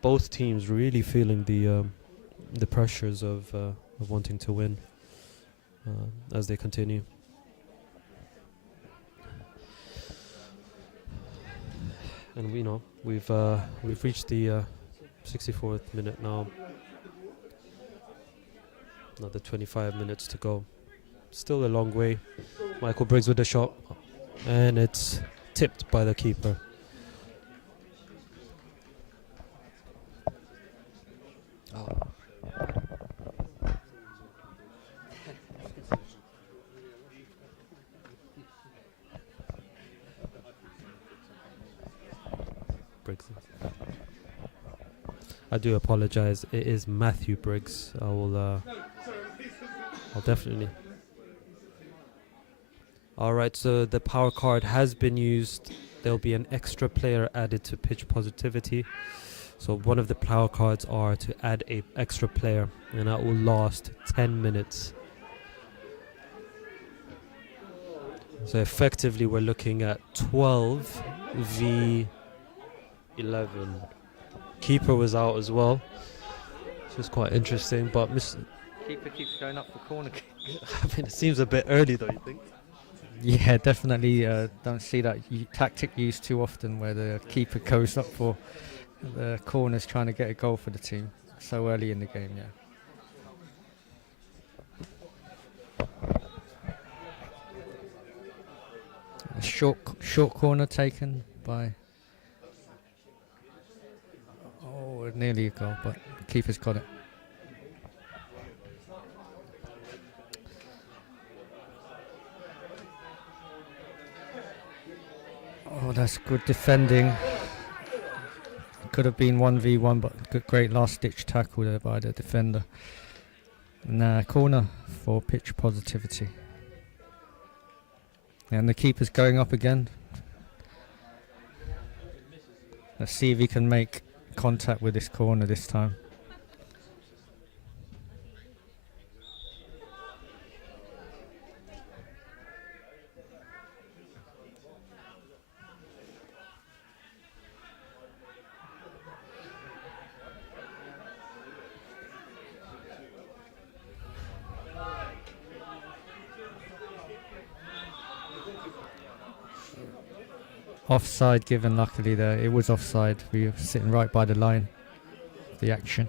Both teams really feeling the pressures of wanting to win as they continue. And we've reached the 64th minute now. Another 25 minutes to go. Still a long way. Michael Briggs with the shot, and it's tipped by the keeper. Oh. Briggs. I do apologize. It is Matthew Briggs. I'll definitely. All right, so the power card has been used. There'll be an extra player added to pitch positivity. So one of the power cards are to add a extra player, and that will last 10 minutes. So effectively, we're looking at 12 v 11. Keeper was out as well, which is quite interesting. But Keeper keeps going up for corner kick. I mean, it seems a bit early, though. You think? Yeah, definitely. Don't see that tactic used too often, where the keeper goes up for the corners trying to get a goal for the team so early in the game. Yeah. A short corner taken by. Oh, nearly a goal, but the keeper's got it. Oh, that's good defending. Could have been 1v1, but great last-ditch tackle there by the defender. And corner for pitch positivity. And the keeper's going up again. Let's see if he can make contact with this corner this time. Offside given, luckily there. It was offside. We were sitting right by the line of the action.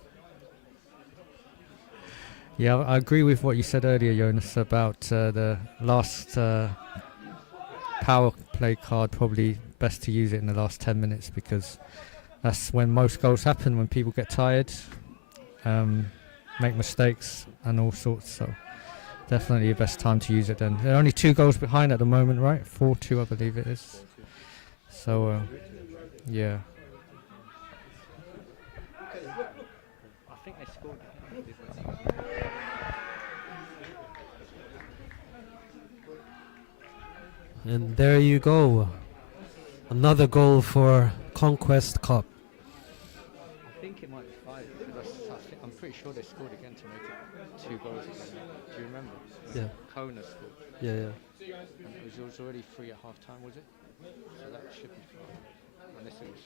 Yeah, I agree with what you said earlier, Jonas, about the last power play card. Probably best to use it in the last 10 minutes because that's when most goals happen, when people get tired, make mistakes and all sorts. So definitely the best time to use it then. They're only 2 goals behind at the moment, right? 4-2 I believe it is. So, yeah. I think they scored. And there you go. Another goal for Conquest Cup. I think it might be 5 because I'm pretty sure they scored again to make it 2 goals again. Do you remember? Yeah. Kona scored. Yeah. And it was already 3 at half time, was it? So that should be 5. Unless it was.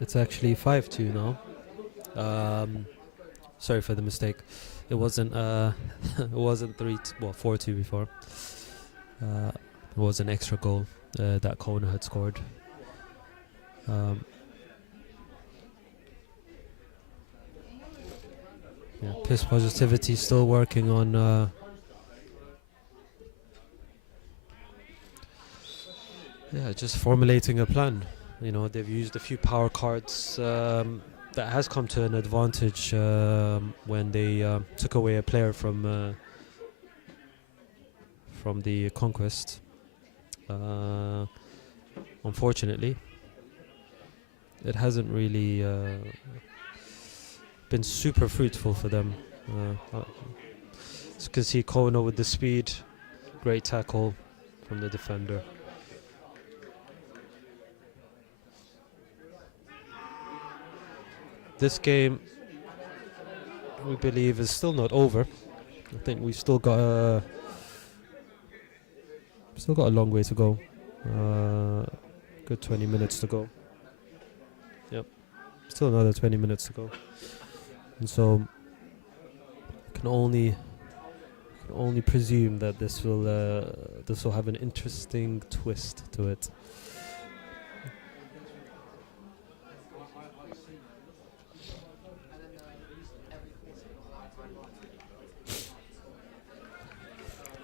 It's actually 5-2 now. Sorry for the mistake. It wasn't. It wasn't 4-2 before. It was an extra goal that Kona had scored. Yeah, piss positivity still working on. Yeah, just formulating a plan. They've used a few power cards. That has come to an advantage when they took away a player from the Conquest. Unfortunately, it hasn't really been super fruitful for them. As you can see, Kono with the speed, great tackle from the defender. This game, we believe, is still not over. I think we've still got a long way to go. Good 20 minutes to go. Yep, still another 20 minutes to go. And so, can can only presume that this will have an interesting twist to it.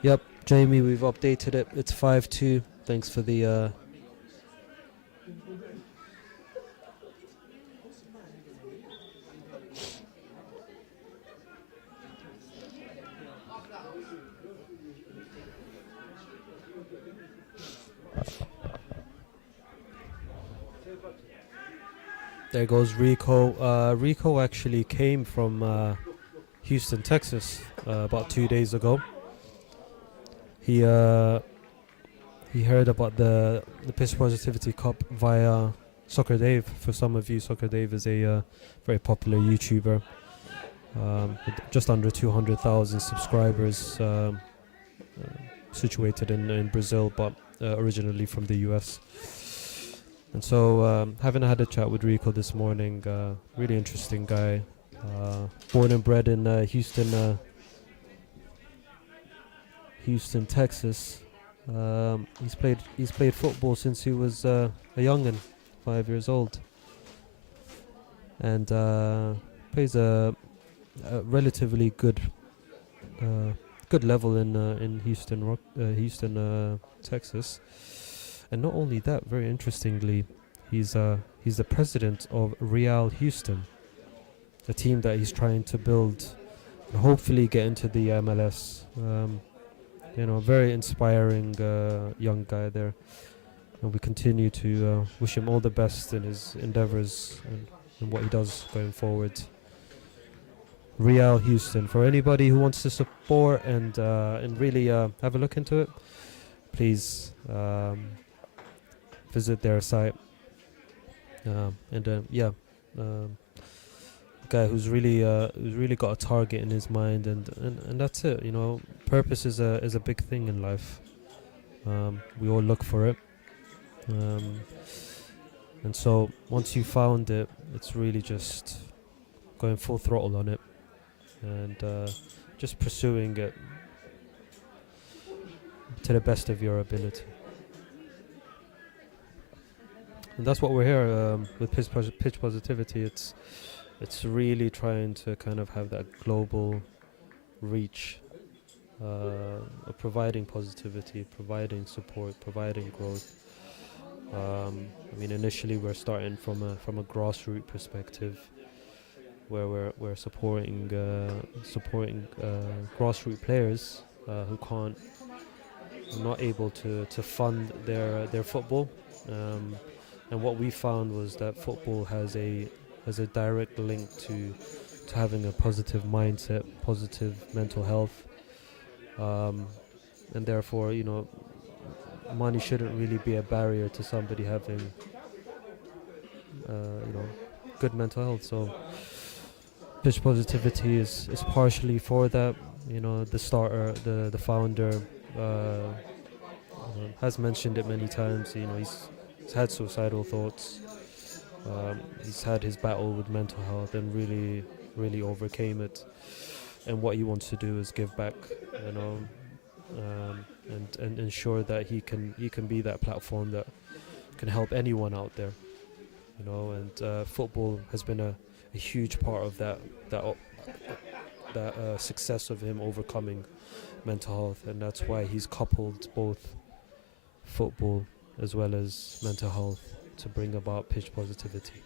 Yep, Jamie, we've updated it. It's 5-2. Thanks for the. There goes Rico. Rico actually came from Houston, Texas, about 2 days ago. He heard about the Pitch Positivity Cup via Soccer Dave. For some of you, Soccer Dave is a very popular YouTuber, with just under 200,000 subscribers, situated in Brazil, but originally from the US. And so, having had a chat with Rico this morning, really interesting guy, born and bred in Houston, Texas. He's played football since he was a youngin', 5 years old, and plays a relatively good level in Houston, Texas. And not only that, very interestingly, he's the president of Real Houston, a team that he's trying to build and hopefully get into the MLS. Very inspiring young guy there, and we continue to wish him all the best in his endeavors and what he does going forward. Real Houston, for anybody who wants to support and really have a look into it, please visit their site. Guy who's really got a target in his mind, and that's it. Purpose is a big thing in life. We all look for it, and so once you found it, it's really just going full throttle on it and just pursuing it to the best of your ability. And that's what we're here with Pitch Positivity. It's really trying to kind of have that global reach of providing positivity, providing support, providing growth. Initially we're starting from a grassroots perspective, where we're supporting grassroots players who are not able to fund their football. And what we found was that football has a direct link to having a positive mindset, positive mental health, and therefore, money shouldn't really be a barrier to somebody having, good mental health. So, Pitch Positivity is partially for that. The starter, the founder, has mentioned it many times. He's had suicidal thoughts. He's had his battle with mental health and really overcame it. And what he wants to do is give back, and ensure that he can be that platform that can help anyone out there, And football has been a huge part of that success of him overcoming mental health, and that's why he's coupled both football as well as mental health to bring about Pitch Positivity.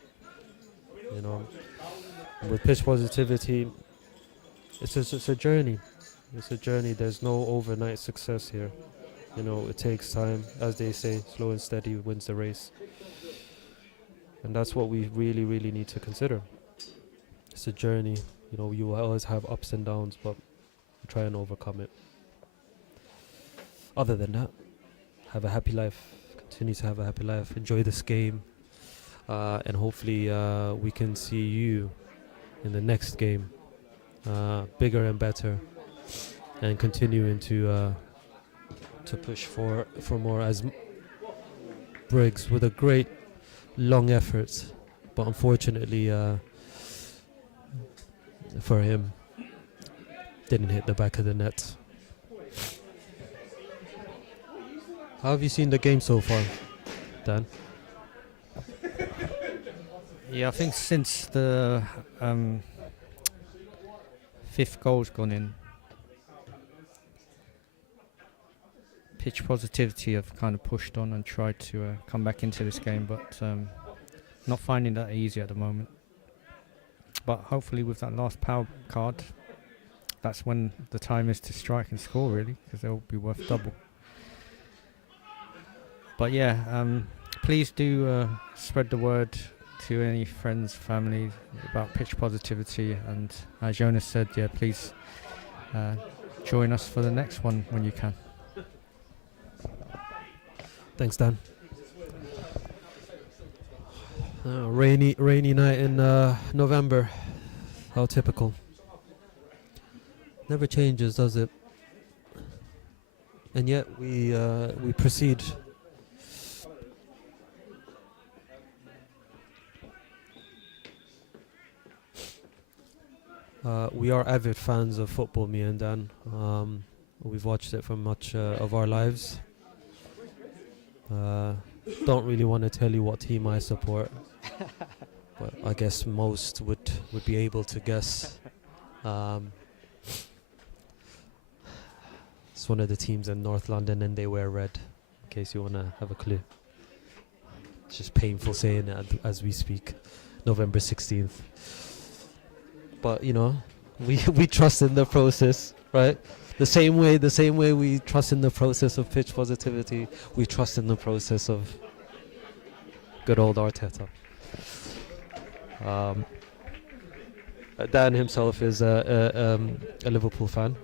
With Pitch Positivity, it's a journey. It's a journey. There's no overnight success here. It takes time. As they say, slow and steady wins the race. And that's what we really, really need to consider. It's a journey. You will always have ups and downs, but try and overcome it. Other than that, have a happy life. Continue to have a happy life. Enjoy this game. And hopefully we can see you in the next game. Bigger and better. And continuing to push for more, as Briggs with a great long effort, but unfortunately for him, didn't hit the back of the net. How have you seen the game so far, Dan? Yeah, I think since the fifth goal's gone in, pitch positivity have kind of pushed on and tried to come back into this game, but not finding that easy at the moment. But hopefully with that last power card, that's when the time is to strike and score, really, because they'll be worth double. But yeah, please do spread the word to any friends, family about pitch positivity, and as Jonas said, yeah, please join us for the next one when you can. Thanks, Dan. Rainy night in November. How typical. Never changes, does it? And yet we proceed. We are avid fans of football, me and Dan. We've watched it for much of our lives. Don't really want to tell you what team I support, but I guess most would be able to guess. It's one of the teams in North London, and they wear red, in case you want to have a clue. It's just painful saying it as we speak. November 16th. But you know, we trust in the process, right? The same way we trust in the process of pitch positivity, we trust in the process of good old Arteta. Dan himself is a Liverpool fan.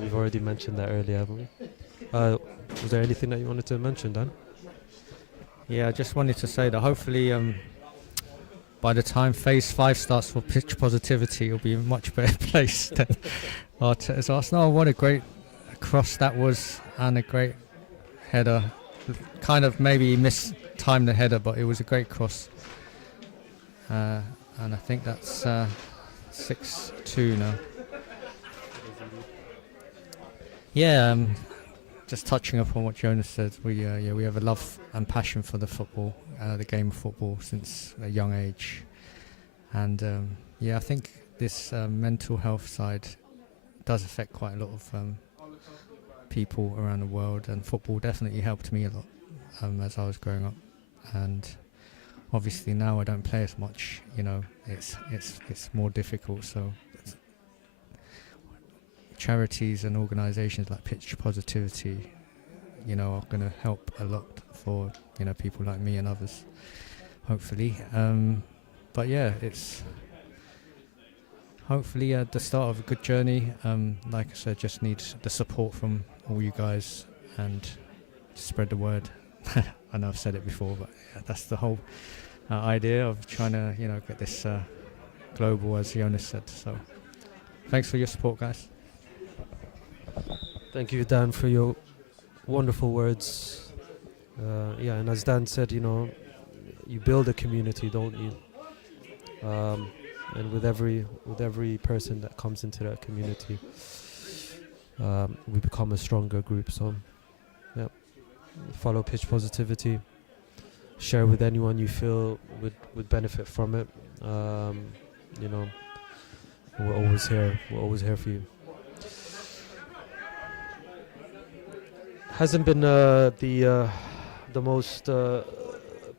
We've already mentioned that earlier, haven't we? Was there anything that you wanted to mention, Dan? Yeah, I just wanted to say that hopefully by the time phase 5 starts for pitch positivity, it'll be in a much better place than Arteta's Arsenal. What a great cross that was, and a great header. Kind of maybe mistimed the header, but it was a great cross. And I think that's 6-2 now. Yeah, just touching upon what Jonas said, we have a love and passion for the football, the game of football since a young age, and I think this mental health side does affect quite a lot of people around the world, and football definitely helped me a lot as I was growing up, and obviously now I don't play as much. You know, it's more difficult. So charities and organisations like Pitch Positivity, you know, are going to help a lot for, you know, people like me and others, hopefully. But yeah, it's hopefully the start of a good journey. Like I said, just need the support from all you guys and spread the word. I know I've said it before, but yeah, that's the whole idea of trying to, you know, get this global, as Jonas said. So thanks for your support, guys. Thank you, Dan, for your wonderful words. And as Dan said, you know, you build a community, don't you? And with every person that comes into that community, we become a stronger group. So, yeah, follow Pitch Positivity. Share with anyone you feel would benefit from it. You know, we're always here. We're always here for you. Hasn't been the most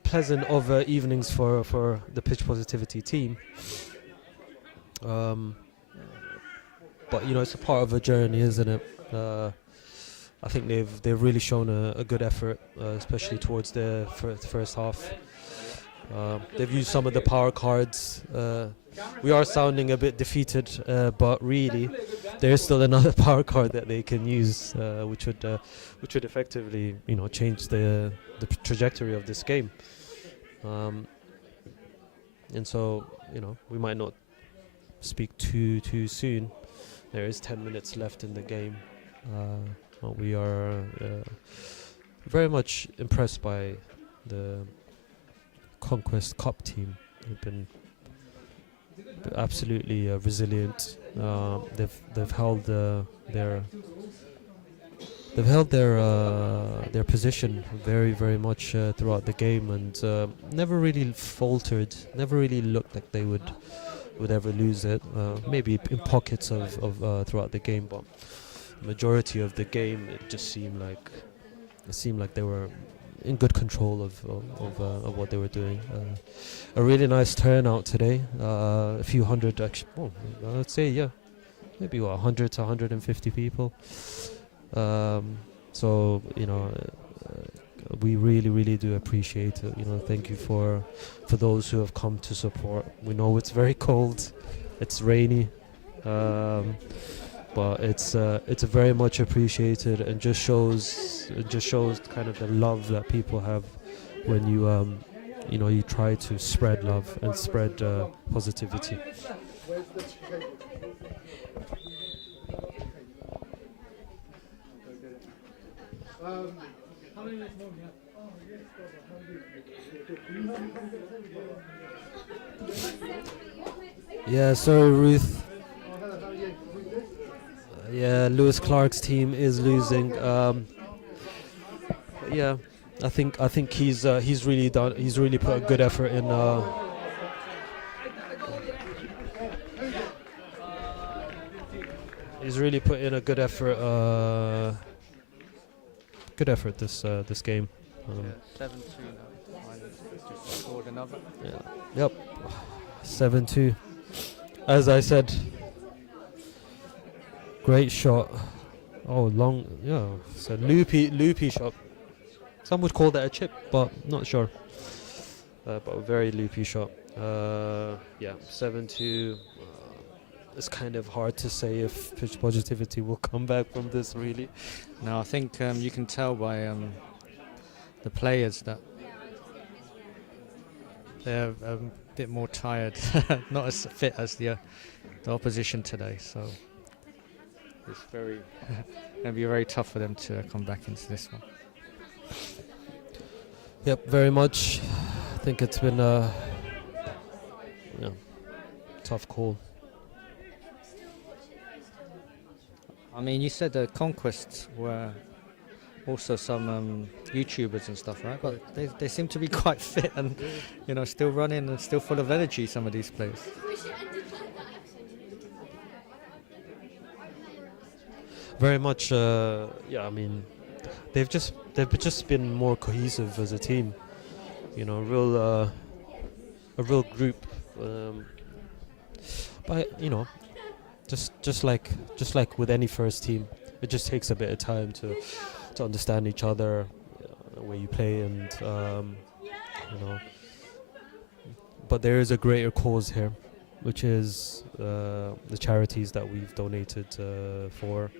pleasant of evenings for the Pitch Positivity team. But you know, it's a part of a journey, isn't it? I think they've really shown a good effort, especially towards the first half. They've used some of the power cards. We are sounding a bit defeated, but really, there is still another power card that they can use, which would effectively, you know, change the trajectory of this game. And so, you know, we might not speak too soon. There is 10 minutes left in the game. We are very much impressed by the Conquest Cup team. They've been absolutely resilient. They've held their they've held their position very much throughout the game, and never really faltered. Never really looked like they would ever lose it. Maybe in pockets of throughout the game, but majority of the game it seemed like they were in good control of what they were doing. A really nice turnout today. A few hundred, actually. Well, I'd say maybe 100 to 150 people. So we really do appreciate it. Thank you for those who have come to support. We know it's very cold, it's rainy, but it's very much appreciated, and just shows kind of the love that people have when you try to spread love and spread positivity. Yeah, sorry, Ruth. Yeah, Lewis Clark's team is losing. Yeah, I think he's really done. He's really put a good effort in. He's really put in a good effort. Good effort this game. 7-2 now. Just scored another. Yeah. Yep. 7-2. As I said, great shot. Oh, long. Yeah, it's a loopy shot. Some would call that a chip, but not sure. But a very loopy shot. Yeah, 7-2. It's kind of hard to say if pitch positivity will come back from this, really. No, I think you can tell by the players that they're a bit more tired, not as fit as the opposition today. So it's going to be very tough for them to come back into this one. Yep, very much. I think it's been a tough call. I mean, you said the Conquest were also some YouTubers and stuff, right? But they seem to be quite fit and, still running and still full of energy, some of these players. Very much, yeah, I mean, they've just been more cohesive as a team. A real group. But, just like with any first team, it just takes a bit of time to understand each other, the way you play, and But there is a greater cause here, which is the charities that we've donated for,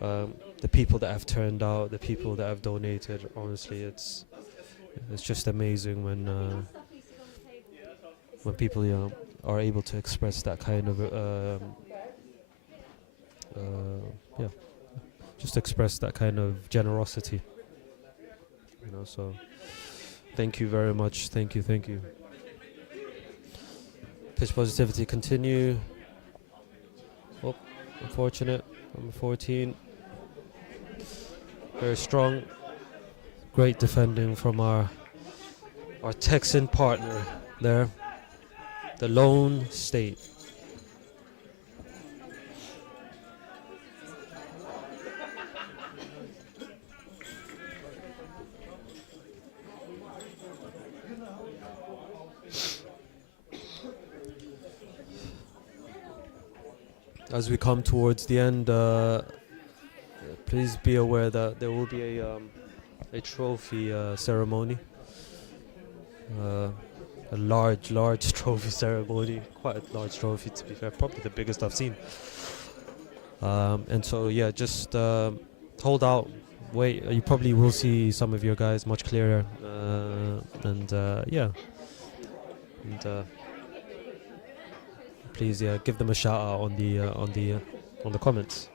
the people that have turned out, the people that have donated. Honestly, it's just amazing when people are able to express that kind of just express that kind of generosity. So thank you very much. Thank you. Pitch positivity continue. Oh, unfortunate. Number 14. Very strong. Great defending from our Texan partner there. The Lone State. As we come towards the end, please be aware that there will be a trophy ceremony. A large trophy ceremony, quite a large trophy to be fair, probably the biggest I've seen. And so yeah, just hold out, wait. You probably will see some of your guys much clearer, please give them a shout out on the comments.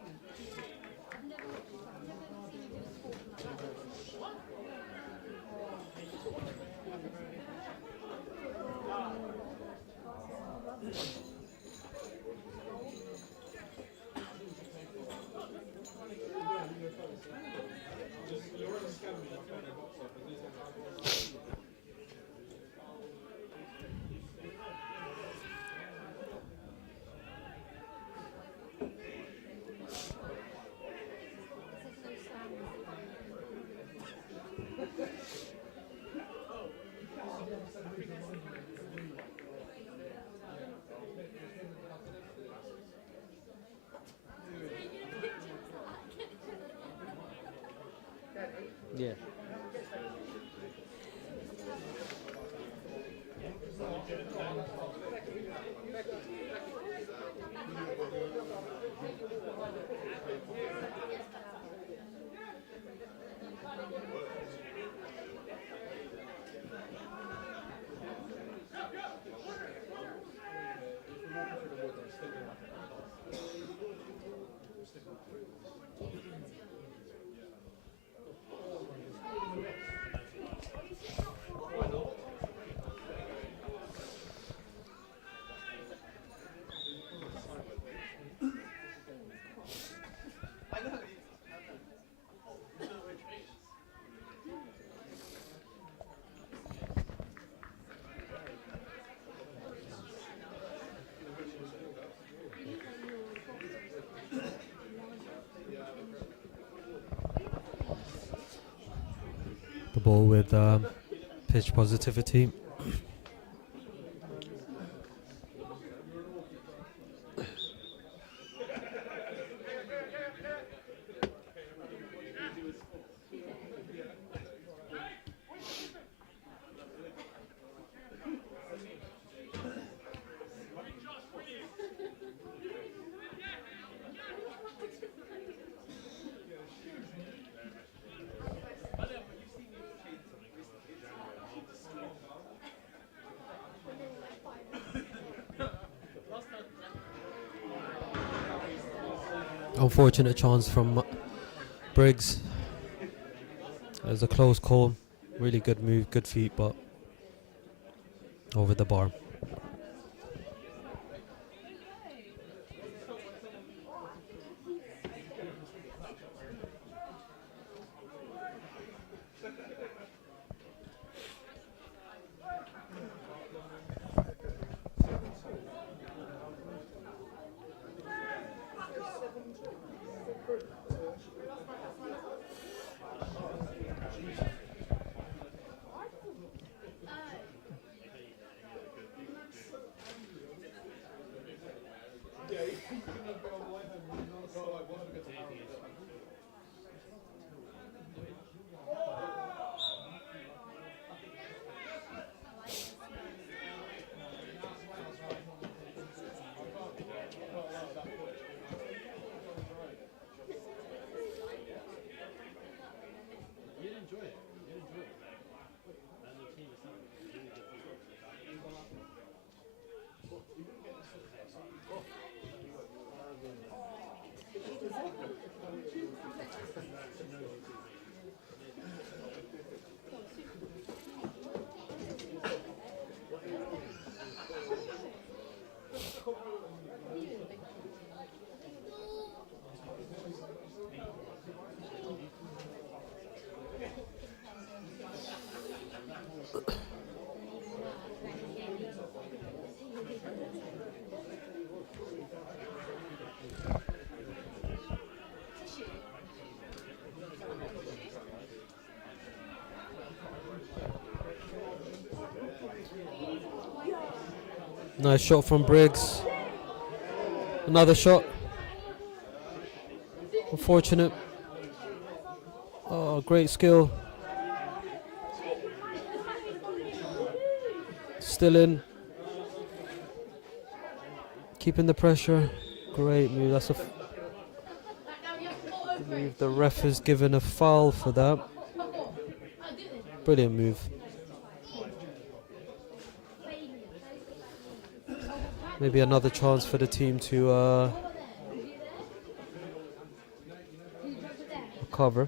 comfortable with pitch positivity. Unfortunate chance from Briggs. It was a close call. Really good move, good feet, but over the bar. Nice shot from Briggs. Another shot. Unfortunate. Oh, great skill. Still in. Keeping the pressure. Great move. That's I believe the ref has given a foul for that. Brilliant move. Maybe another chance for the team to recover.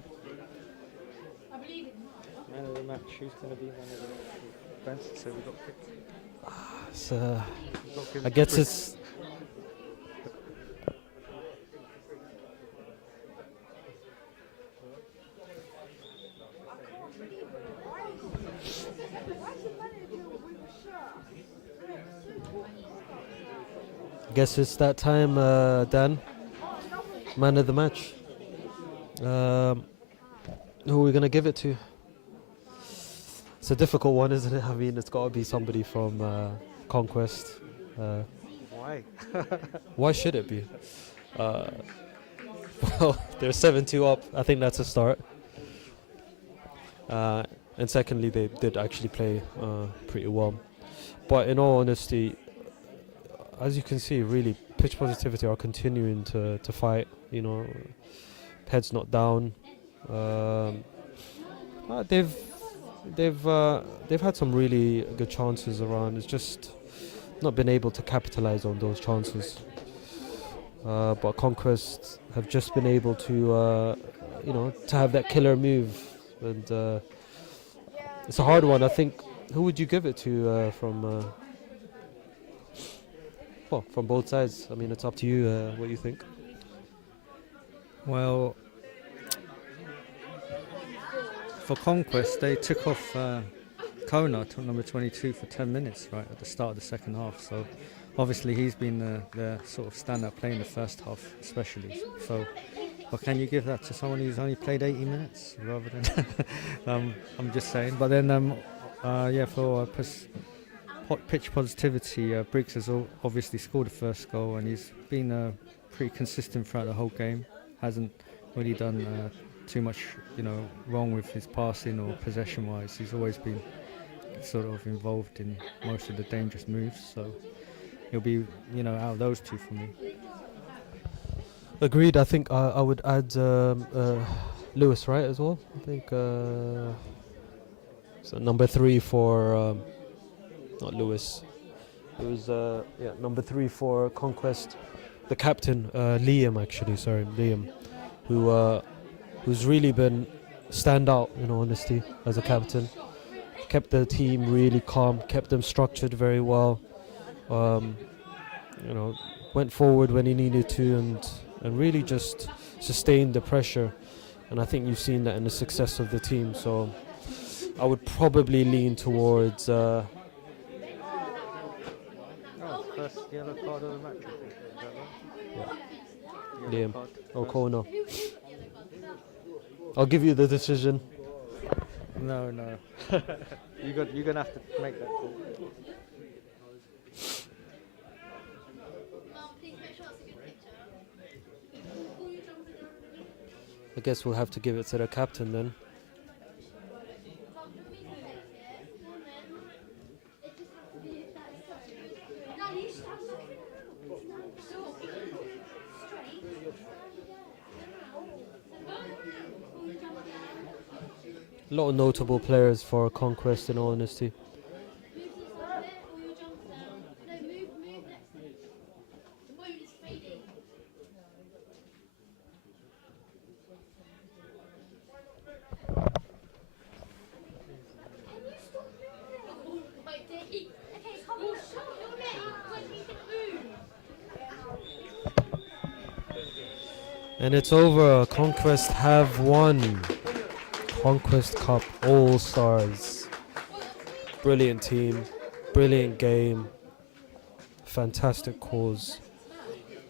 Man of the match, who's going to be man of the match? Benson said we got picked. I guess it's. Guess it's that time, Dan. Man of the match. Who are we gonna give it to? It's a difficult one, isn't it? I mean, it's got to be somebody from Conquest. Why? Why should it be? Well, they're 7-2 up. I think that's a start. And secondly, they did actually play pretty well. But in all honesty, as you can see, really, pitch positivity are continuing to fight. You know, heads not down. They've had some really good chances around. It's just not been able to capitalize on those chances. But Conquest have just been able to, to have that killer move, and it's a hard one. I think. Who would you give it to from? Well, from both sides. I mean, it's up to you. What you think? Well, for Conquest, they took off Kona, number 22, for 10 minutes, right, at the start of the second half. So obviously he's been the sort of standout player in the first half, especially. So But can you give that to someone who's only played 80 minutes rather than? I'm just saying. But then, yeah, for pitch positivity, Briggs has obviously scored the first goal, and he's been pretty consistent throughout the whole game. Hasn't really done too much, wrong with his passing or possession-wise. He's always been sort of involved in most of the dangerous moves. So he'll be, out of those two for me. Agreed. I think I would add Lewis, right, as well. I think so. Number 3 for not Lewis. It was number 3 for Conquest, the captain, Liam. Actually, sorry, Liam, who's really been standout, in honesty, as a captain. Kept the team really calm, kept them structured very well. Went forward when he needed to, and really just sustained the pressure. And I think you've seen that in the success of the team. So I would probably lean towards first yellow card of the match. Liam O'Connor. I'll give you the decision. No. You're gonna have to make that call. I guess we'll have to give it to the captain then. A lot of notable players for Conquest, in all honesty. And it's over. Conquest have won Conquest Cup All-Stars. Brilliant team, brilliant game, fantastic cause,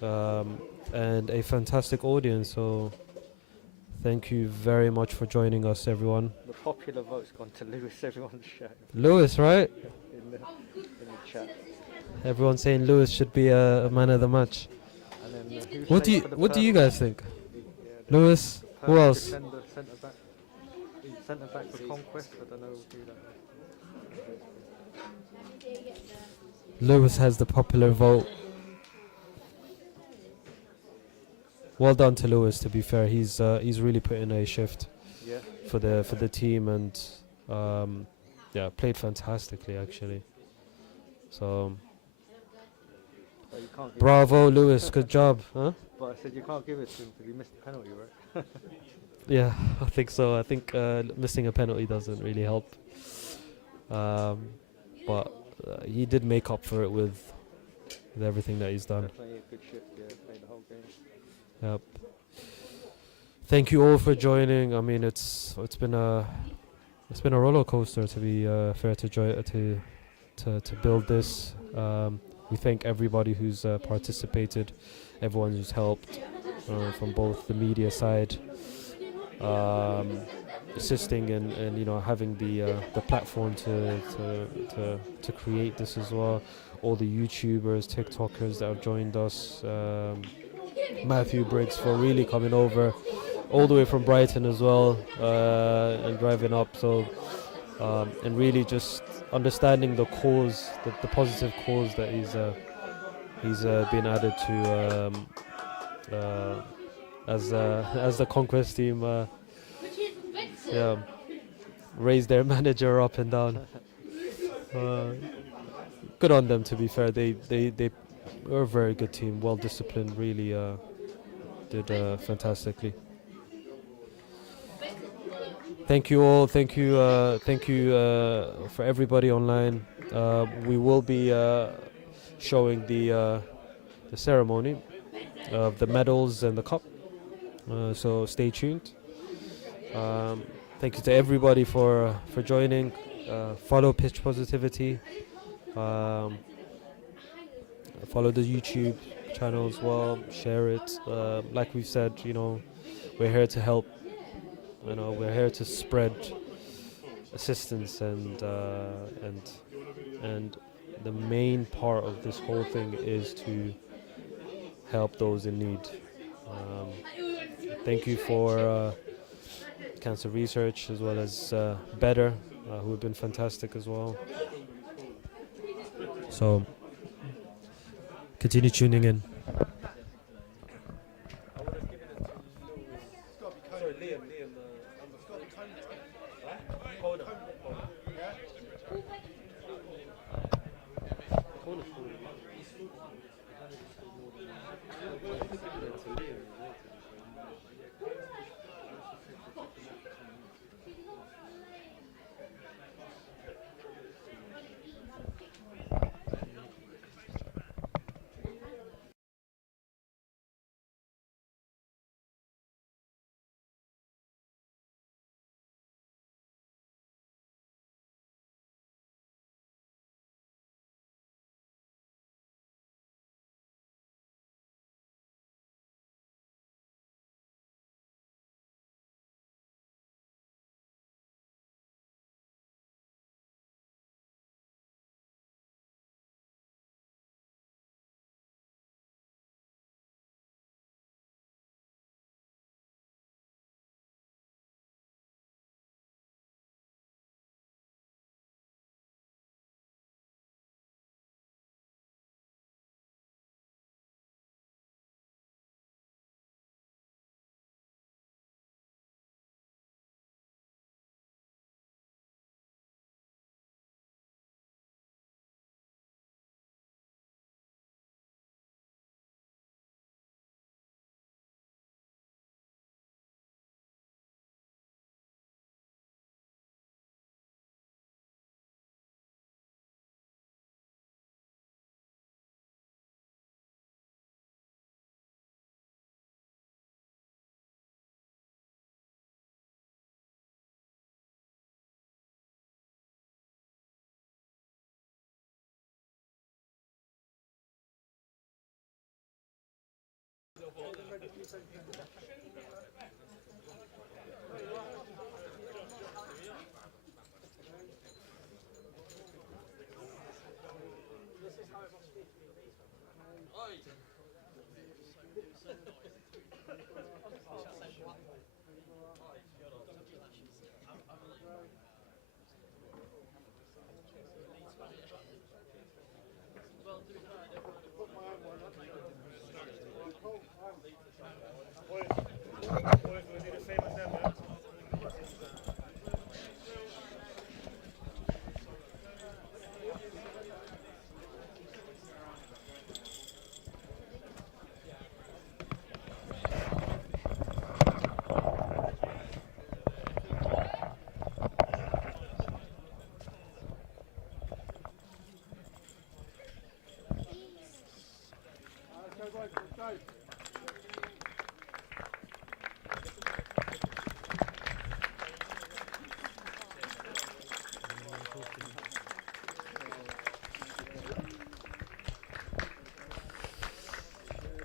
and a fantastic audience. So thank you very much for joining us, everyone. The popular vote's gone to Lewis. Everyone's shouting Lewis, right? in the chat. Everyone's saying Lewis should be a man of the match. And then, What do you guys think? Yeah, Lewis? Who else? Centre back for Conquest. I don't know who that is. Lewis has the popular vote. Well done to Lewis. To be fair, he's really put in a shift for the team, and played fantastically actually. So bravo, Lewis. Good job, huh? But I said you can't give it to him because he missed the penalty, right? Yeah, I think so. I think missing a penalty doesn't really help. But he did make up for it with everything that he's done. Definitely a good shift, played the whole game. Yep. Thank you all for joining. I mean, it's been a roller coaster, to be fair, to build this. We thank everybody who's participated, everyone who's helped from both the media side, assisting and having the platform to create this as well. All the YouTubers, TikTokers that have joined us, Matthew Briggs for really coming over all the way from Brighton as well, and driving up. So and really just understanding the cause, the positive cause that he's been added to as the Conquest team raise their manager up and down. Good on them, to be fair. They were a very good team, well disciplined, really did fantastically. Thank you all. Thank you for everybody online. We will be showing the ceremony of the medals and the cup. So stay tuned. Thank you to everybody for joining. Follow Pitch Positivity. Follow the YouTube channel as well. Share it. Like we've said, we're here to help. You know, we're here to spread assistance and the main part of this whole thing is to help those in need. Thank you for Cancer Research as well as Better, who have been fantastic as well. So continue tuning in.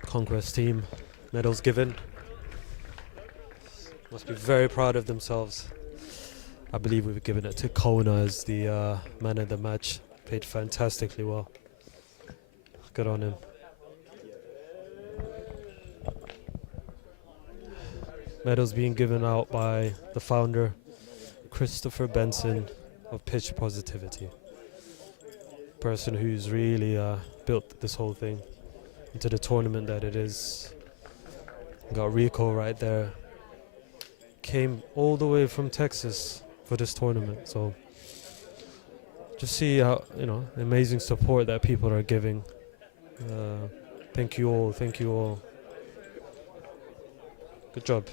Conquest team, medals given. Must be very proud of themselves. I believe we've given it to Kona as the man of the match. Played fantastically well. Good on him. Medals being given out by the founder, Christopher Benson of Pitch Positivity. Person who's really built this whole thing into the tournament that it is. Got Rico right there. Came all the way from Texas for this tournament. So just see how, the amazing support that people are giving. Thank you all. Thank you all. Good job.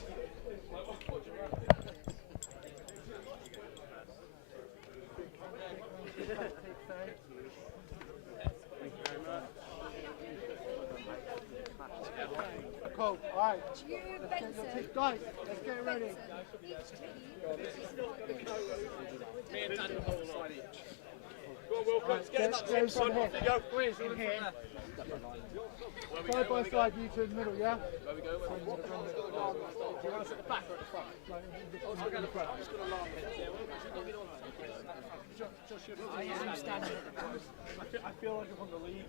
Cool. All right. Guys, let's get ready. Me and Dan will hold side each. Let's get in front here. In here. Side by side, you two in the middle, yeah? Where we go? Do you want us at the back or at the front? In the front. I'm just going to alarm it. I am standing at the front. I feel like I'm on the lead.